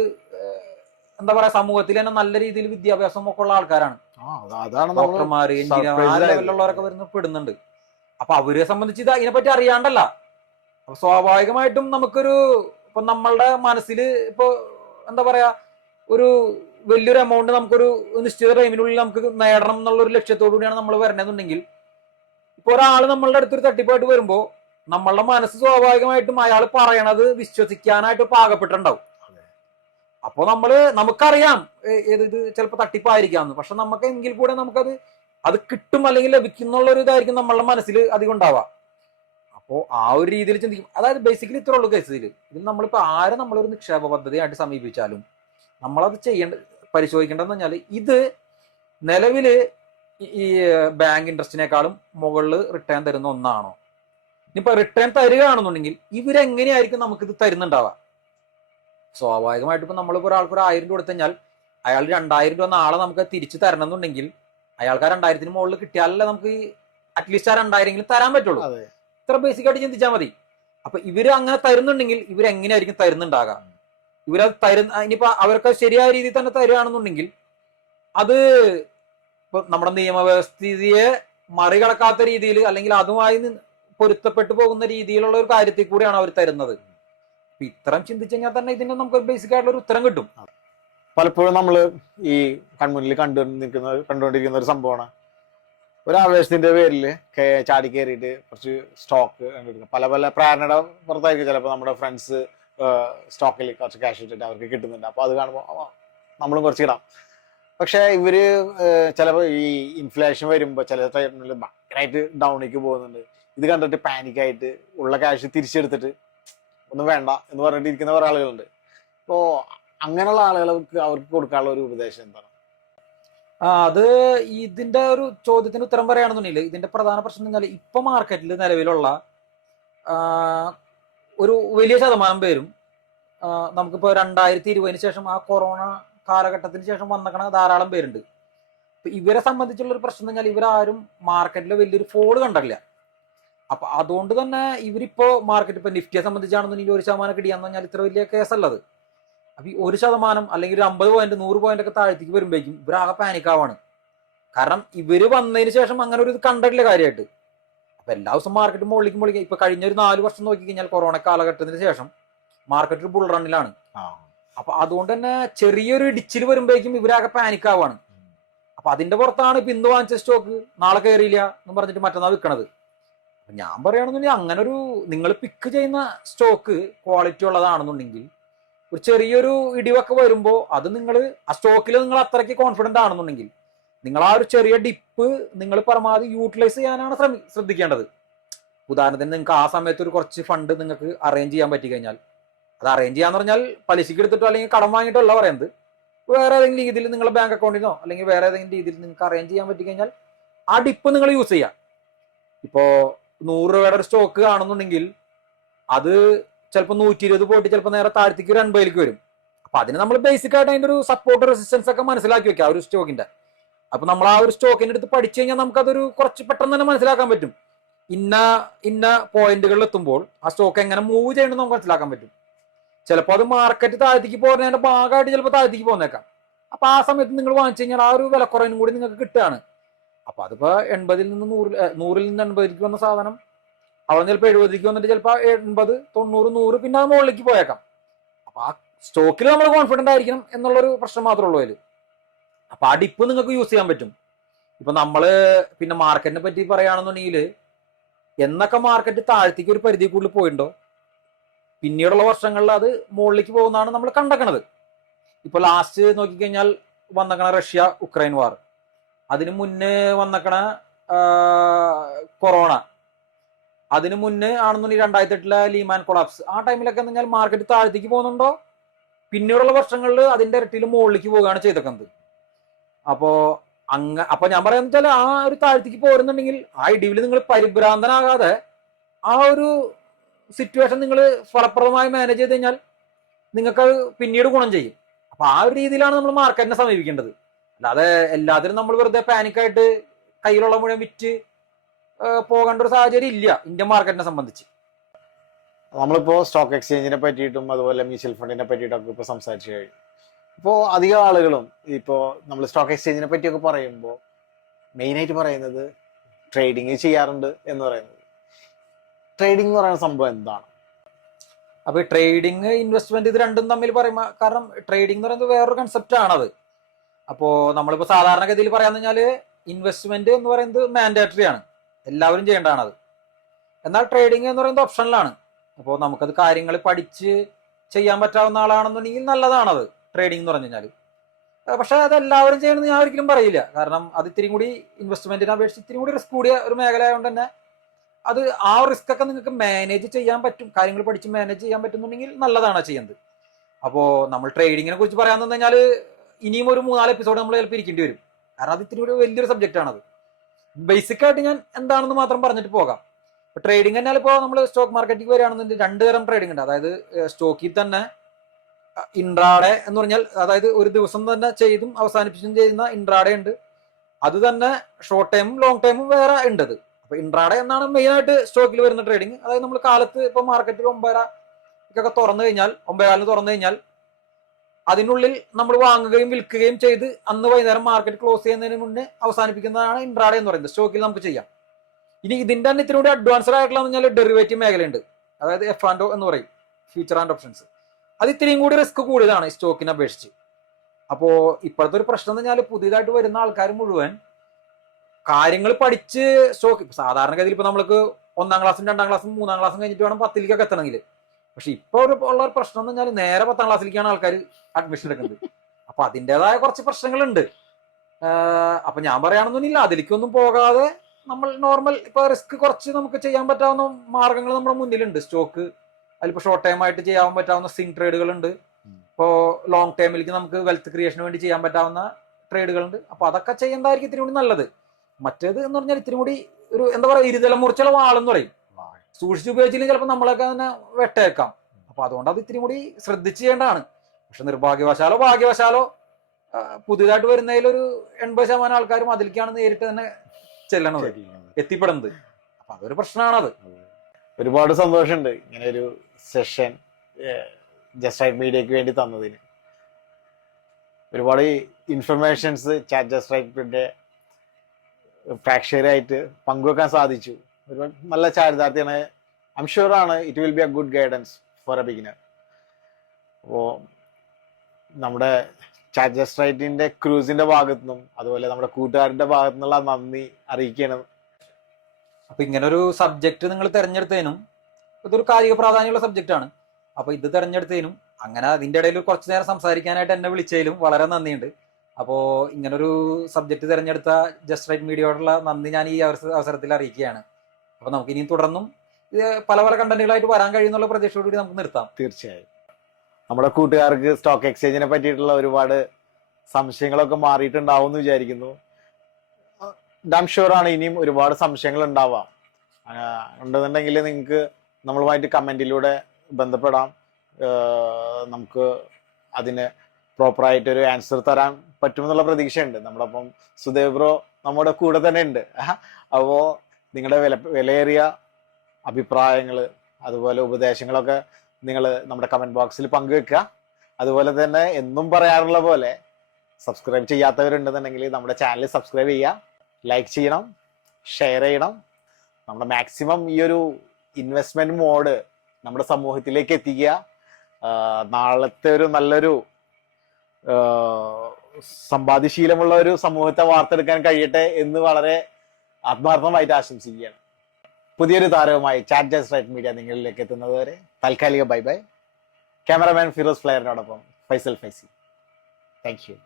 എന്താ പറയാ, സമൂഹത്തിൽ തന്നെ നല്ല രീതിയിൽ വിദ്യാഭ്യാസം ഒക്കെ ഉള്ള ആൾക്കാരാണ്. ഡോക്ടർമാര്, എഞ്ചിനീയർ, ആ ലെവലിലുള്ളവരൊക്കെ വരുന്ന പെടുന്നുണ്ട്. അപ്പൊ അവരെ സംബന്ധിച്ച് ഇത് അതിനെപ്പറ്റി അറിയാണ്ടല്ല. അപ്പൊ സ്വാഭാവികമായിട്ടും നമുക്കൊരു ഇപ്പൊ നമ്മളുടെ മനസ്സിൽ ഇപ്പൊ എന്താ പറയാ, ഒരു വലിയൊരു എമൗണ്ട് നമുക്കൊരു നിശ്ചിത ടൈമിനുള്ളിൽ നമുക്ക് നേടണം എന്നുള്ള ഒരു ലക്ഷ്യത്തോടു കൂടിയാണ് നമ്മൾ വരണമെന്നുണ്ടെങ്കിൽ, ഇപ്പൊ ഒരാൾ നമ്മളുടെ അടുത്തൊരു തട്ടിപ്പായിട്ട് വരുമ്പോ നമ്മളുടെ മനസ്സ് സ്വാഭാവികമായിട്ടും അയാൾ പറയണത് വിശ്വസിക്കാനായിട്ട് പാകപ്പെട്ടിട്ടുണ്ടാവും. അപ്പൊ നമുക്കറിയാം ഇത് ചിലപ്പോൾ തട്ടിപ്പായിരിക്കാന്ന്. പക്ഷെ നമുക്ക് എങ്കിൽ കൂടെ അത് കിട്ടും അല്ലെങ്കിൽ ലഭിക്കുന്നുള്ള ഒരു ഇതായിരിക്കും നമ്മളുടെ മനസ്സിൽ അധികം ഉണ്ടാവുക. അപ്പോൾ ആ ഒരു രീതിയിൽ ചിന്തിക്കും. അതായത് ബേസിക്കലി ഇത്ര ഉള്ളൂ കേസിൽ. ഇതിൽ നമ്മളിപ്പോ ആരെ നമ്മളൊരു നിക്ഷേപ പദ്ധതിയായിട്ട് സമീപിച്ചാലും നമ്മളത് പരിശോധിക്കേണ്ടതെന്ന് പറഞ്ഞാൽ, ഇത് നിലവില് ഈ ബാങ്ക് ഇൻട്രസ്റ്റിനേക്കാളും മുകളിൽ റിട്ടേൺ തരുന്ന ഒന്നാണോ? ഇനിയിപ്പോ റിട്ടേൺ തരികയാണെന്നുണ്ടെങ്കിൽ ഇവരെങ്ങനെയായിരിക്കും നമുക്കിത് തരുന്നുണ്ടാവുക? സ്വാഭാവികമായിട്ട് ഇപ്പൊ നമ്മളിപ്പോ ഒരാൾക്ക് ഒരു 1000 രൂപ കൊടുത്തു കഴിഞ്ഞാൽ അയാൾ 2000 രൂപ നാളെ നമുക്ക് തിരിച്ചു തരണം എന്നുണ്ടെങ്കിൽ അയാൾക്ക് ആ 2000-ന് മുകളിൽ കിട്ടിയാലല്ലേ നമുക്ക് അറ്റ്ലീസ്റ്റ് ആ 2000 തരാൻ പറ്റുള്ളൂ. ഇത്ര ബേസിക് ആയിട്ട് ചിന്തിച്ചാൽ മതി. അപ്പൊ ഇവര് അങ്ങനെ തരുന്നുണ്ടെങ്കിൽ ഇവരെങ്ങനെയായിരിക്കും തരുന്നുണ്ടാകാം? ഇവരത് ഇനിയിപ്പോ അവർക്ക് ശരിയായ രീതിയിൽ തന്നെ തരികയാണെന്നുണ്ടെങ്കിൽ അത് ഇപ്പൊ നമ്മുടെ നിയമവ്യവസ്ഥിതിയെ മറികടക്കാത്ത രീതിയിൽ അല്ലെങ്കിൽ അതുമായി പൊരുത്തപ്പെട്ടു പോകുന്ന രീതിയിലുള്ള ഒരു കാര്യത്തിൽ കൂടിയാണ് അവർ തരുന്നത്. ഇത്തരം ചിന്തിച്ചു കഴിഞ്ഞാൽ തന്നെ ഇതിന് നമുക്ക് ബേസിക് ആയിട്ടുള്ള ഒരു ഉത്തരം കിട്ടും. പലപ്പോഴും നമ്മൾ ഈ കൺമുന്നിൽ കണ്ടുകൊണ്ടിരിക്കുന്ന ഒരു സംഭവമാണ്, ഒരു ആവേശത്തിന്റെ പേരിൽ ചാടി കയറിയിട്ട് കുറച്ച് സ്റ്റോക്ക് കണ്ടെടുക്കുക. പല പല പ്രേരണയുടെ പുറത്തായിരിക്കും. ചിലപ്പോൾ നമ്മുടെ ഫ്രണ്ട്സ് സ്റ്റോക്കിൽ കുറച്ച് ക്യാഷ് ഇട്ടിട്ട് അവർക്ക് കിട്ടുന്നുണ്ട്. അപ്പോൾ അത് കാണുമ്പോൾ നമ്മളും കുറച്ച് ഇടാം. പക്ഷെ ഇവര് ചിലപ്പോൾ ഈ ഇൻഫ്ലേഷൻ വരുമ്പോൾ ചില ടൈമിൽ ഭയങ്കരമായിട്ട് ഡൗണിലേക്ക് പോകുന്നുണ്ട്. ഇത് കണ്ടിട്ട് പാനിക്കായിട്ട് ഉള്ള ക്യാഷ് തിരിച്ചെടുത്തിട്ട് ഒന്നും വേണ്ട എന്ന് പറഞ്ഞിട്ട് ഇരിക്കുന്ന കുറെ ആളുകളുണ്ട്. അപ്പോ അങ്ങനെയുള്ള ആളുകൾക്ക് അവർക്ക് കൊടുക്കാനുള്ള ഒരു ഉപദേശം എന്താണ്? അത് ഇതിന്റെ ഒരു ചോദ്യത്തിന് ഉത്തരം പറയുകയാണെന്നുണ്ടെങ്കിൽ, ഇതിന്റെ പ്രധാന പ്രശ്നം എന്ന് പറഞ്ഞാൽ ഇപ്പൊ മാർക്കറ്റിൽ നിലവിലുള്ള ഒരു വലിയ ശതമാനം പേരും നമുക്കിപ്പോ 2020 ശേഷം ആ കൊറോണ കാലഘട്ടത്തിന് ശേഷം വന്നേക്കണ ധാരാളം പേരുണ്ട്. ഇപ്പൊ ഇവരെ സംബന്ധിച്ചുള്ള ഒരു പ്രശ്നം എന്ന് പറഞ്ഞാൽ ഇവരാരും മാർക്കറ്റിൽ വലിയൊരു ഫോള് കണ്ടില്ല. അപ്പൊ അതുകൊണ്ട് തന്നെ ഇവരിപ്പോ മാർക്കറ്റ് ഇപ്പൊ നിഫ്റ്റിയെ സംബന്ധിച്ചാണെന്നുണ്ടെങ്കിൽ 1% കിട്ടിയാന്ന് പറഞ്ഞാൽ ഇത്ര വലിയ കേസല്ലത്. അപ്പൊ ഈ 1% അല്ലെങ്കിൽ ഒരു 50 പോയിന്റ് 100 പോയിന്റ് ഒക്കെ താഴത്തേക്ക് വരുമ്പോഴേക്കും ഇവരാകെ പാനിക്കാവാണ്. കാരണം ഇവര് വന്നതിന് ശേഷം അങ്ങനെ ഒരു ഇത് കണ്ടിട്ടില്ല കാര്യമായിട്ട്. അപ്പൊ എല്ലാ ദിവസവും മാർക്കറ്റ് മുകളിലേക്ക് ഇപ്പൊ കഴിഞ്ഞ ഒരു 4 വർഷം നോക്കി കഴിഞ്ഞാൽ കൊറോണ കാലഘട്ടത്തിന് ശേഷം മാർക്കറ്റ് ഒരു ബുൾ റണ്ണിലാണ്. അപ്പൊ അതുകൊണ്ട് തന്നെ ചെറിയൊരു ഇടിച്ചിൽ വരുമ്പോഴേക്കും ഇവരാകെ പാനിക്കാവാണ്. അപ്പൊ അതിന്റെ പുറത്താണ് ഇപ്പൊ ഇന്ന് വാങ്ങിച്ച സ്റ്റോക്ക് നാളെ കയറിയില്ല എന്ന് പറഞ്ഞിട്ട് മറ്റന്നാൾ വിൽക്കണത്. ഞാൻ പറയുകയാണെന്നുണ്ടെങ്കിൽ അങ്ങനെ ഒരു നിങ്ങൾ പിക്ക് ചെയ്യുന്ന സ്റ്റോക്ക് ക്വാളിറ്റി ഉള്ളതാണെന്നുണ്ടെങ്കിൽ ഒരു ചെറിയൊരു ഇടിവൊക്കെ വരുമ്പോൾ അത് നിങ്ങൾ ആ സ്റ്റോക്കിൽ നിങ്ങൾ അത്രയ്ക്ക് കോൺഫിഡന്റ് ആണെന്നുണ്ടെങ്കിൽ നിങ്ങൾ ആ ഒരു ചെറിയ ഡിപ്പ് നിങ്ങൾ പരമാവധി യൂട്ടിലൈസ് ചെയ്യാനാണ് ശ്രദ്ധിക്കേണ്ടത്. ഉദാഹരണത്തിന് നിങ്ങൾക്ക് ആ സമയത്ത് ഒരു കുറച്ച് ഫണ്ട് നിങ്ങൾക്ക് അറേഞ്ച് ചെയ്യാൻ പറ്റി കഴിഞ്ഞാൽ, അത് അറേഞ്ച് ചെയ്യാന്ന് പറഞ്ഞാൽ പലിശക്ക് എടുത്തിട്ടോ അല്ലെങ്കിൽ കടം വാങ്ങിയിട്ടല്ല പറയുന്നത്, വേറെ ഏതെങ്കിലും രീതിയിൽ നിങ്ങളുടെ ബാങ്ക് അക്കൗണ്ടിനോ അല്ലെങ്കിൽ വേറെ ഏതെങ്കിലും രീതിയിൽ നിങ്ങൾക്ക് അറേഞ്ച് ചെയ്യാൻ പറ്റി കഴിഞ്ഞാൽ ആ ഡിപ്പ് നിങ്ങൾ യൂസ് ചെയ്യാം. ഇപ്പോ 100 രൂപയുടെ ഒരു സ്റ്റോക്ക് ആണെന്നുണ്ടെങ്കിൽ അത് ചിലപ്പോൾ 120 പോയിട്ട് ചിലപ്പോൾ നേരെ താഴത്തേക്ക് ഒരു 80 വരും. അപ്പൊ അതിന് നമ്മൾ ബേസിക് ആയിട്ട് അതിന്റെ ഒരു സപ്പോർട്ട് റെസിസ്റ്റൻസ് ഒക്കെ മനസ്സിലാക്കി വെക്കാം ഒരു സ്റ്റോക്കിന്റെ. അപ്പൊ നമ്മൾ ആ ഒരു സ്റ്റോക്കിന്റെ അടുത്ത് പഠിച്ചു കഴിഞ്ഞാൽ നമുക്കതൊരു കുറച്ച് പെട്ടെന്ന് തന്നെ മനസ്സിലാക്കാൻ പറ്റും. ഇന്ന പോയിന്റുകളിൽ എത്തുമ്പോൾ ആ സ്റ്റോക്ക് എങ്ങനെ മൂവ് ചെയ്യണമെന്ന് നമുക്ക് മനസ്സിലാക്കാൻ പറ്റും. ചിലപ്പോൾ അത് മാർക്കറ്റ് താഴത്തേക്ക് പോകുന്നതിന്റെ ഭാഗമായിട്ട് ചിലപ്പോൾ താഴത്തേക്ക് പോന്നേക്കാം. അപ്പൊ ആ സമയത്ത് നിങ്ങൾ വാങ്ങിച്ചു കഴിഞ്ഞാൽ ആ ഒരു വിലക്കുറവിനും കൂടി നിങ്ങൾക്ക് കിട്ടുകയാണ്. അപ്പൊ അതിപ്പോ 80-ൽ നിന്ന് 100-ൽ നിന്ന് 80-ലേക്ക് വന്ന സാധനം അവിടെ ചിലപ്പോൾ 70-ലേക്ക് വന്നിട്ട് ചിലപ്പോൾ 80, 90, 100 പിന്നെ അത് മുകളിലേക്ക് പോയേക്കാം. അപ്പൊ ആ സ്റ്റോക്കിൽ നമ്മൾ കോൺഫിഡന്റ് ആയിരിക്കണം എന്നുള്ളൊരു പ്രശ്നം മാത്രമേ ഉള്ളൂ അതിൽ. അപ്പൊ ആ ഡിപ്പ് നിങ്ങൾക്ക് യൂസ് ചെയ്യാൻ പറ്റും. ഇപ്പൊ നമ്മള് പിന്നെ മാർക്കറ്റിനെ പറ്റി പറയുകയാണെന്നുണ്ടെങ്കിൽ എന്നൊക്കെ മാർക്കറ്റ് താഴത്തേക്ക് ഒരു പരിധി കൂടുതൽ പോയിട്ടുണ്ടോ പിന്നീടുള്ള വർഷങ്ങളിൽ അത് മുകളിലേക്ക് പോകുന്നതാണ് നമ്മൾ കണ്ടേക്കണത്. ഇപ്പൊ ലാസ്റ്റ് നോക്കിക്കഴിഞ്ഞാൽ വന്നേക്കണ റഷ്യ ഉക്രൈൻ വാർ, അതിന് മുന്നേ വന്നേക്കണ കൊറോണ, അതിന് മുന്നേ ആണെന്നുണ്ടെങ്കിൽ 2008-ലെ ലീമാൻ കൊളാപ്സ്, ആ ടൈമിലൊക്കെ എന്ന് പറഞ്ഞാൽ മാർക്കറ്റ് താഴത്തേക്ക് പോകുന്നുണ്ടോ പിന്നീടുള്ള വർഷങ്ങളിൽ അതിന്റെ ഇരട്ടിയിൽ മുകളിലേക്ക് പോവുകയാണ് ചെയ്തേക്കുന്നത്. അപ്പൊ ഞാൻ പറയാന്ന് വെച്ചാൽ ആ ഒരു താഴത്തേക്ക് പോരുന്നുണ്ടെങ്കിൽ ആ ഇടിവിൽ നിങ്ങൾ പരിഭ്രാന്തനാകാതെ ആ ഒരു സിറ്റുവേഷൻ നിങ്ങൾ ഫലപ്രദമായി മാനേജ് ചെയ്ത് കഴിഞ്ഞാൽ നിങ്ങൾക്ക് അത് പിന്നീട് ഗുണം ചെയ്യും. അപ്പൊ ആ ഒരു രീതിയിലാണ് നമ്മൾ മാർക്കറ്റിനെ സമീപിക്കേണ്ടത്. അല്ലാതെ എല്ലാത്തിനും നമ്മൾ വെറുതെ പാനിക്കായിട്ട് കയ്യിലുള്ള മുഴുവൻ വിറ്റ് പോകേണ്ട ഒരു സാഹചര്യം ഇല്ല ഇന്ത്യൻ മാർക്കറ്റിനെ സംബന്ധിച്ച്. നമ്മളിപ്പോ സ്റ്റോക്ക് എക്സ്ചേഞ്ചിനെ പറ്റിയിട്ടും അതുപോലെ മ്യൂച്വൽ ഫണ്ടിനെ പറ്റിയിട്ടൊക്കെ ഇപ്പൊ സംസാരിച്ചു കഴിഞ്ഞു. ഇപ്പോൾ അധികം ആളുകളും ഇപ്പോൾ നമ്മൾ സ്റ്റോക്ക് എക്സ്ചേഞ്ചിനെ പറ്റിയൊക്കെ പറയുമ്പോൾ മെയിനായിട്ട് പറയുന്നത് ട്രേഡിങ് ചെയ്യാറുണ്ട് എന്ന് പറയുന്നത്. ട്രേഡിംഗ് എന്ന് പറയുന്ന സംഭവം എന്താണ്? അപ്പൊ ഈ ട്രേഡിങ് ഇൻവെസ്റ്റ്മെന്റ് ഇത് രണ്ടും തമ്മിൽ പറയുമ്പോൾ, കാരണം ട്രേഡിംഗ് എന്ന് പറയുന്നത് വേറൊരു കൺസെപ്റ്റ് ആണത്. അപ്പോ നമ്മളിപ്പോ സാധാരണഗതിയിൽ പറയാന്ന് വെച്ചാല് ഇൻവെസ്റ്റ്മെന്റ് എന്ന് പറയുന്നത് മാൻഡേറ്ററി ആണ്, എല്ലാവരും ചെയ്യേണ്ടതാണത്. എന്നാൽ ട്രേഡിംഗ് എന്ന് പറയുന്നത് ഓപ്ഷണലാണ്. അപ്പോൾ നമുക്കത് കാര്യങ്ങൾ പഠിച്ച് ചെയ്യാൻ പറ്റാവുന്ന ആളാണെന്നുണ്ടെങ്കിൽ നല്ലതാണത് ട്രേഡിംഗ് എന്ന് പറഞ്ഞു കഴിഞ്ഞാൽ. പക്ഷെ അത് എല്ലാവരും ചെയ്യണമെന്ന് ഞാൻ ഒരിക്കലും പറയില്ല. കാരണം അത് ഇത്തിരി കൂടി ഇൻവെസ്റ്റ്മെന്റിനെ അപേക്ഷിച്ച് ഇത്തിരി കൂടി റിസ്ക് കൂടിയ ഒരു മേഖല ആയതുകൊണ്ട് തന്നെ അത് ആ റിസ്ക് ഒക്കെ നിങ്ങൾക്ക് മാനേജ് ചെയ്യാൻ പറ്റും, കാര്യങ്ങൾ പഠിച്ച് മാനേജ് ചെയ്യാൻ പറ്റുന്നുണ്ടെങ്കിൽ നല്ലതാണ് ചെയ്യുന്നത്. അപ്പോൾ നമ്മൾ ട്രേഡിങ്ങിനെ കുറിച്ച് പറയാന്ന് പറഞ്ഞാൽ ഇനിയും ഒരു 3-4 എപ്പിസോഡ് നമ്മൾ ചിലപ്പോൾ ഇരിക്കേണ്ടി വരും. കാരണം അത് ഇത്തിരി കൂടി വലിയൊരു സബ്ജക്റ്റ് ആണത്. ബേസിക് ആയിട്ട് ഞാൻ എന്താണെന്ന് മാത്രം പറഞ്ഞിട്ട് പോകാം. ട്രേഡിംഗ് എന്നാൽ ഇപ്പോൾ നമ്മൾ സ്റ്റോക്ക് മാർക്കറ്റിൽ വരികയാണെന്നുണ്ടെങ്കിൽ 2 തരം ട്രേഡിംഗ് ഉണ്ട്. അതായത് സ്റ്റോക്കിൽ തന്നെ ഇൻട്രാഡേ എന്ന് പറഞ്ഞാൽ അതായത് ഒരു ദിവസം തന്നെ ചെയ്തും അവസാനിപ്പിച്ചും ചെയ്യുന്ന ഇൻട്രാഡേ ഉണ്ട്. അത് തന്നെ ഷോർട്ട് ടൈമും ലോങ് ടൈമും വേറെ ഉണ്ട്. അപ്പൊ ഇൻട്രാഡേ എന്നാണ് മെയിൻ ആയിട്ട് സ്റ്റോക്കിൽ വരുന്ന ട്രേഡിംഗ്. അതായത് നമ്മൾ കാലത്ത് ഇപ്പൊ മാർക്കറ്റിൽ 9:30 തുറന്നു കഴിഞ്ഞാൽ 9:15 തുറന്നു കഴിഞ്ഞാൽ അതിനുള്ളിൽ നമ്മൾ വാങ്ങുകയും വിൽക്കുകയും ചെയ്ത് അന്ന് വൈകുന്നേരം മാർക്കറ്റ് ക്ലോസ് ചെയ്യുന്നതിന് മുന്നേ അവസാനിപ്പിക്കുന്നതാണ് ഇൻട്രാഡേ എന്ന് പറയുന്നത്. സ്റ്റോക്കിൽ നമുക്ക് ചെയ്യാം. ഇനി ഇതിന്റെ തന്നെ ഇത്തിരി കൂടി അഡ്വാൻസ്ഡ് ആയിട്ടുള്ള പറഞ്ഞാൽ ഡെറിവേറ്റീവ് മേഖലയുണ്ട്. അതായത് F&O എന്ന് പറയും, ഫ്യൂച്ചർ ആൻഡ് ഓപ്ഷൻസ്. അത് ഇത്തിരിയും കൂടി റിസ്ക് കൂടുതലാണ് ഈ സ്റ്റോക്കിനെ അപേക്ഷിച്ച്. അപ്പോ ഇപ്പോഴത്തെ ഒരു പ്രശ്നം എന്ന് പറഞ്ഞാൽ പുതിയതായിട്ട് വരുന്ന ആൾക്കാർ മുഴുവൻ കാര്യങ്ങൾ പഠിച്ച് സ്റ്റോക്ക് സാധാരണഗതിയിൽ ഇപ്പൊ നമ്മൾക്ക് 1-ാം ക്ലാസ്സും 2-ാം ക്ലാസ്സും 3-ാം ക്ലാസ്സും കഴിഞ്ഞിട്ട് വേണം 10-ലേക്കൊക്കെ എത്തണമെങ്കിൽ. പക്ഷെ ഇപ്പൊ ഉള്ള ഒരു പ്രശ്നം എന്ന് പറഞ്ഞാൽ നേരെ 10-ാം ക്ലാസ്സിലേക്കാണ് ആൾക്കാർ അഡ്മിഷൻ എടുക്കുന്നത്. അപ്പൊ അതിൻ്റെതായ കുറച്ച് പ്രശ്നങ്ങളുണ്ട്. അപ്പൊ ഞാൻ പറയുകയാണെന്നില്ല, അതിലേക്കൊന്നും പോകാതെ നമ്മൾ നോർമൽ ഇപ്പൊ റിസ്ക് കുറച്ച് നമുക്ക് ചെയ്യാൻ പറ്റാവുന്ന മാർഗങ്ങൾ നമ്മുടെ മുന്നിലുണ്ട്. സ്റ്റോക്ക് അതിലിപ്പോ ഷോർട്ട് ടൈം ആയിട്ട് ചെയ്യാൻ പറ്റാവുന്ന സ്വിംഗ് ട്രേഡുകൾ ഉണ്ട്. ഇപ്പോ ലോങ് ടൈമിലേക്ക് നമുക്ക് വെൽത്ത് ക്രിയേഷന് വേണ്ടി ചെയ്യാൻ പറ്റാവുന്ന ട്രേഡുകളുണ്ട്. അപ്പൊ അതൊക്കെ ചെയ്യുന്നതായിരിക്കും ഇത്തിരി കൂടി നല്ലത്. മറ്റേത് എന്ന് പറഞ്ഞാൽ ഇത്തിരി കൂടി ഒരു എന്താ പറയുക, ഇരുതല മുറിച്ചുള്ള വാളെന്ന് പറയും. സൂക്ഷിച്ച് ഉപയോഗിച്ചില്ലെങ്കിൽ ചിലപ്പോൾ നമ്മളൊക്കെ തന്നെ വെട്ടേക്കാം. അപ്പൊ അതുകൊണ്ട് അത് ഇത്തിരി കൂടി ശ്രദ്ധിച്ച് ചെയ്യേണ്ടതാണ്. പക്ഷെ നിർഭാഗ്യവശാലോ ഭാഗ്യവശാലോ പുതിയതായിട്ട് വരുന്നതിലൊരു 80% ആൾക്കാരും അതിലേക്കാണ് നേരിട്ട് തന്നെ ചെല്ലണത്, എത്തിപ്പെടുന്നത്. അപ്പൊ അതൊരു പ്രശ്നമാണത്. ഒരുപാട് സന്തോഷമുണ്ട് ഇങ്ങനെ ഒരു സെഷൻ ജസ്റ്റ് റൈറ്റ് മീഡിയക്ക് വേണ്ടി തന്നതിന്. ഒരുപാട് ഇൻഫർമേഷൻസ് ചാറ്റ് ജസ്റ്റ് റൈറ്റിന്റെ പ്രേക്ഷകരായിട്ട് പങ്കുവെക്കാൻ സാധിച്ചു. ഒരുപാട് നല്ല ചാരിതാർത്ഥ്യമാണ്. ഐം ഷുവർ ആണ് it will be A good guidance four A beginner. അപ്പോൾ നമ്മുടെ ചാറ്റ് ജസ്റ്റ് റൈറ്റിന്റെ ക്രൂസിന്റെ ഭാഗത്തു നിന്നും അതുപോലെ നമ്മുടെ കൂട്ടുകാരുടെ ഭാഗത്തു നിന്നുള്ള നന്ദി അറിയിക്കണം. അപ്പൊ ഇങ്ങനൊരു സബ്ജക്ട് നിങ്ങൾ തെരഞ്ഞെടുത്തതിനും, ഇതൊരു കായിക പ്രാധാന്യമുള്ള സബ്ജക്റ്റ് ആണ്. അപ്പൊ ഇത് തെരഞ്ഞെടുത്തതിനും അങ്ങനെ അതിന്റെ ഇടയിൽ കുറച്ചു നേരം സംസാരിക്കാനായിട്ട് എന്നെ വിളിച്ചതിലും വളരെ നന്ദിയുണ്ട്. അപ്പോ ഇങ്ങനൊരു സബ്ജക്ട് തിരഞ്ഞെടുത്ത ജസ്റ്റ് റൈറ്റ് മീഡിയയോടുള്ള നന്ദി ഞാൻ ഈ അവസരത്തിൽ അറിയിക്കുകയാണ്. അപ്പൊ നമുക്ക് ഇനിയും തുടർന്നും ഇത് പല പല കണ്ടന്റുകളായിട്ട് വരാൻ കഴിയുന്നുള്ള പ്രതീക്ഷയോടുകൂടി നമുക്ക് നിർത്താം. തീർച്ചയായും നമ്മുടെ കൂട്ടുകാർക്ക് സ്റ്റോക്ക് എക്സ്ചേഞ്ചിനെ പറ്റിയിട്ടുള്ള ഒരുപാട് സംശയങ്ങളൊക്കെ മാറിയിട്ടുണ്ടാവും എന്ന് വിചാരിക്കുന്നു. ഡാം ഷുവർ ആണ് ഇനിയും ഒരുപാട് സംശയങ്ങൾ ഉണ്ടാവാം. ഉണ്ടെന്നുണ്ടെങ്കിൽ നിങ്ങൾക്ക് നമ്മളുമായിട്ട് കമന്റിലൂടെ ബന്ധപ്പെടാം. നമുക്ക് അതിന് പ്രോപ്പറായിട്ടൊരു ആൻസർ തരാൻ പറ്റുമെന്നുള്ള പ്രതീക്ഷയുണ്ട്. നമ്മളപ്പം സുദേവ് ബ്രോ നമ്മുടെ കൂടെ തന്നെ ഉണ്ട്. അപ്പോ നിങ്ങളുടെ വിലയേറിയ അഭിപ്രായങ്ങൾ അതുപോലെ ഉപദേശങ്ങളൊക്കെ നിങ്ങൾ നമ്മുടെ കമന്റ് ബോക്സിൽ പങ്കുവെക്കുക. അതുപോലെ തന്നെ എന്നും പറയാറുള്ള പോലെ സബ്സ്ക്രൈബ് ചെയ്യാത്തവരുണ്ടെന്നുണ്ടെങ്കിൽ നമ്മുടെ ചാനൽ സബ്സ്ക്രൈബ് ചെയ്യുക, ലൈക്ക് ചെയ്യണം, ഷെയർ ചെയ്യണം. നമ്മുടെ മാക്സിമം ഈ ഒരു ഇൻവെസ്റ്റ്മെന്റ് മോഡ് നമ്മുടെ സമൂഹത്തിലേക്ക് എത്തിക്കുക. നാളത്തെ ഒരു നല്ലൊരു സമ്പാദ്യശീലമുള്ള ഒരു സമൂഹത്തെ വാർത്തെടുക്കാൻ കഴിയട്ടെ എന്ന് വളരെ ആത്മാർത്ഥമായിട്ട് ആശംസിക്കുകയാണ്. പുതിയൊരു താരവുമായി ചാറ്റ് ജസ്റ്റ് റൈറ്റ് മീഡിയ നിങ്ങളിലേക്ക് എത്തുന്നത് വരെ താൽക്കാലിക ബൈ ബൈ. ക്യാമറമാൻ ഫിറോസ് ഫ്ലെയറിനോടൊപ്പം ഫൈസൽ ഫൈസി. Thank U.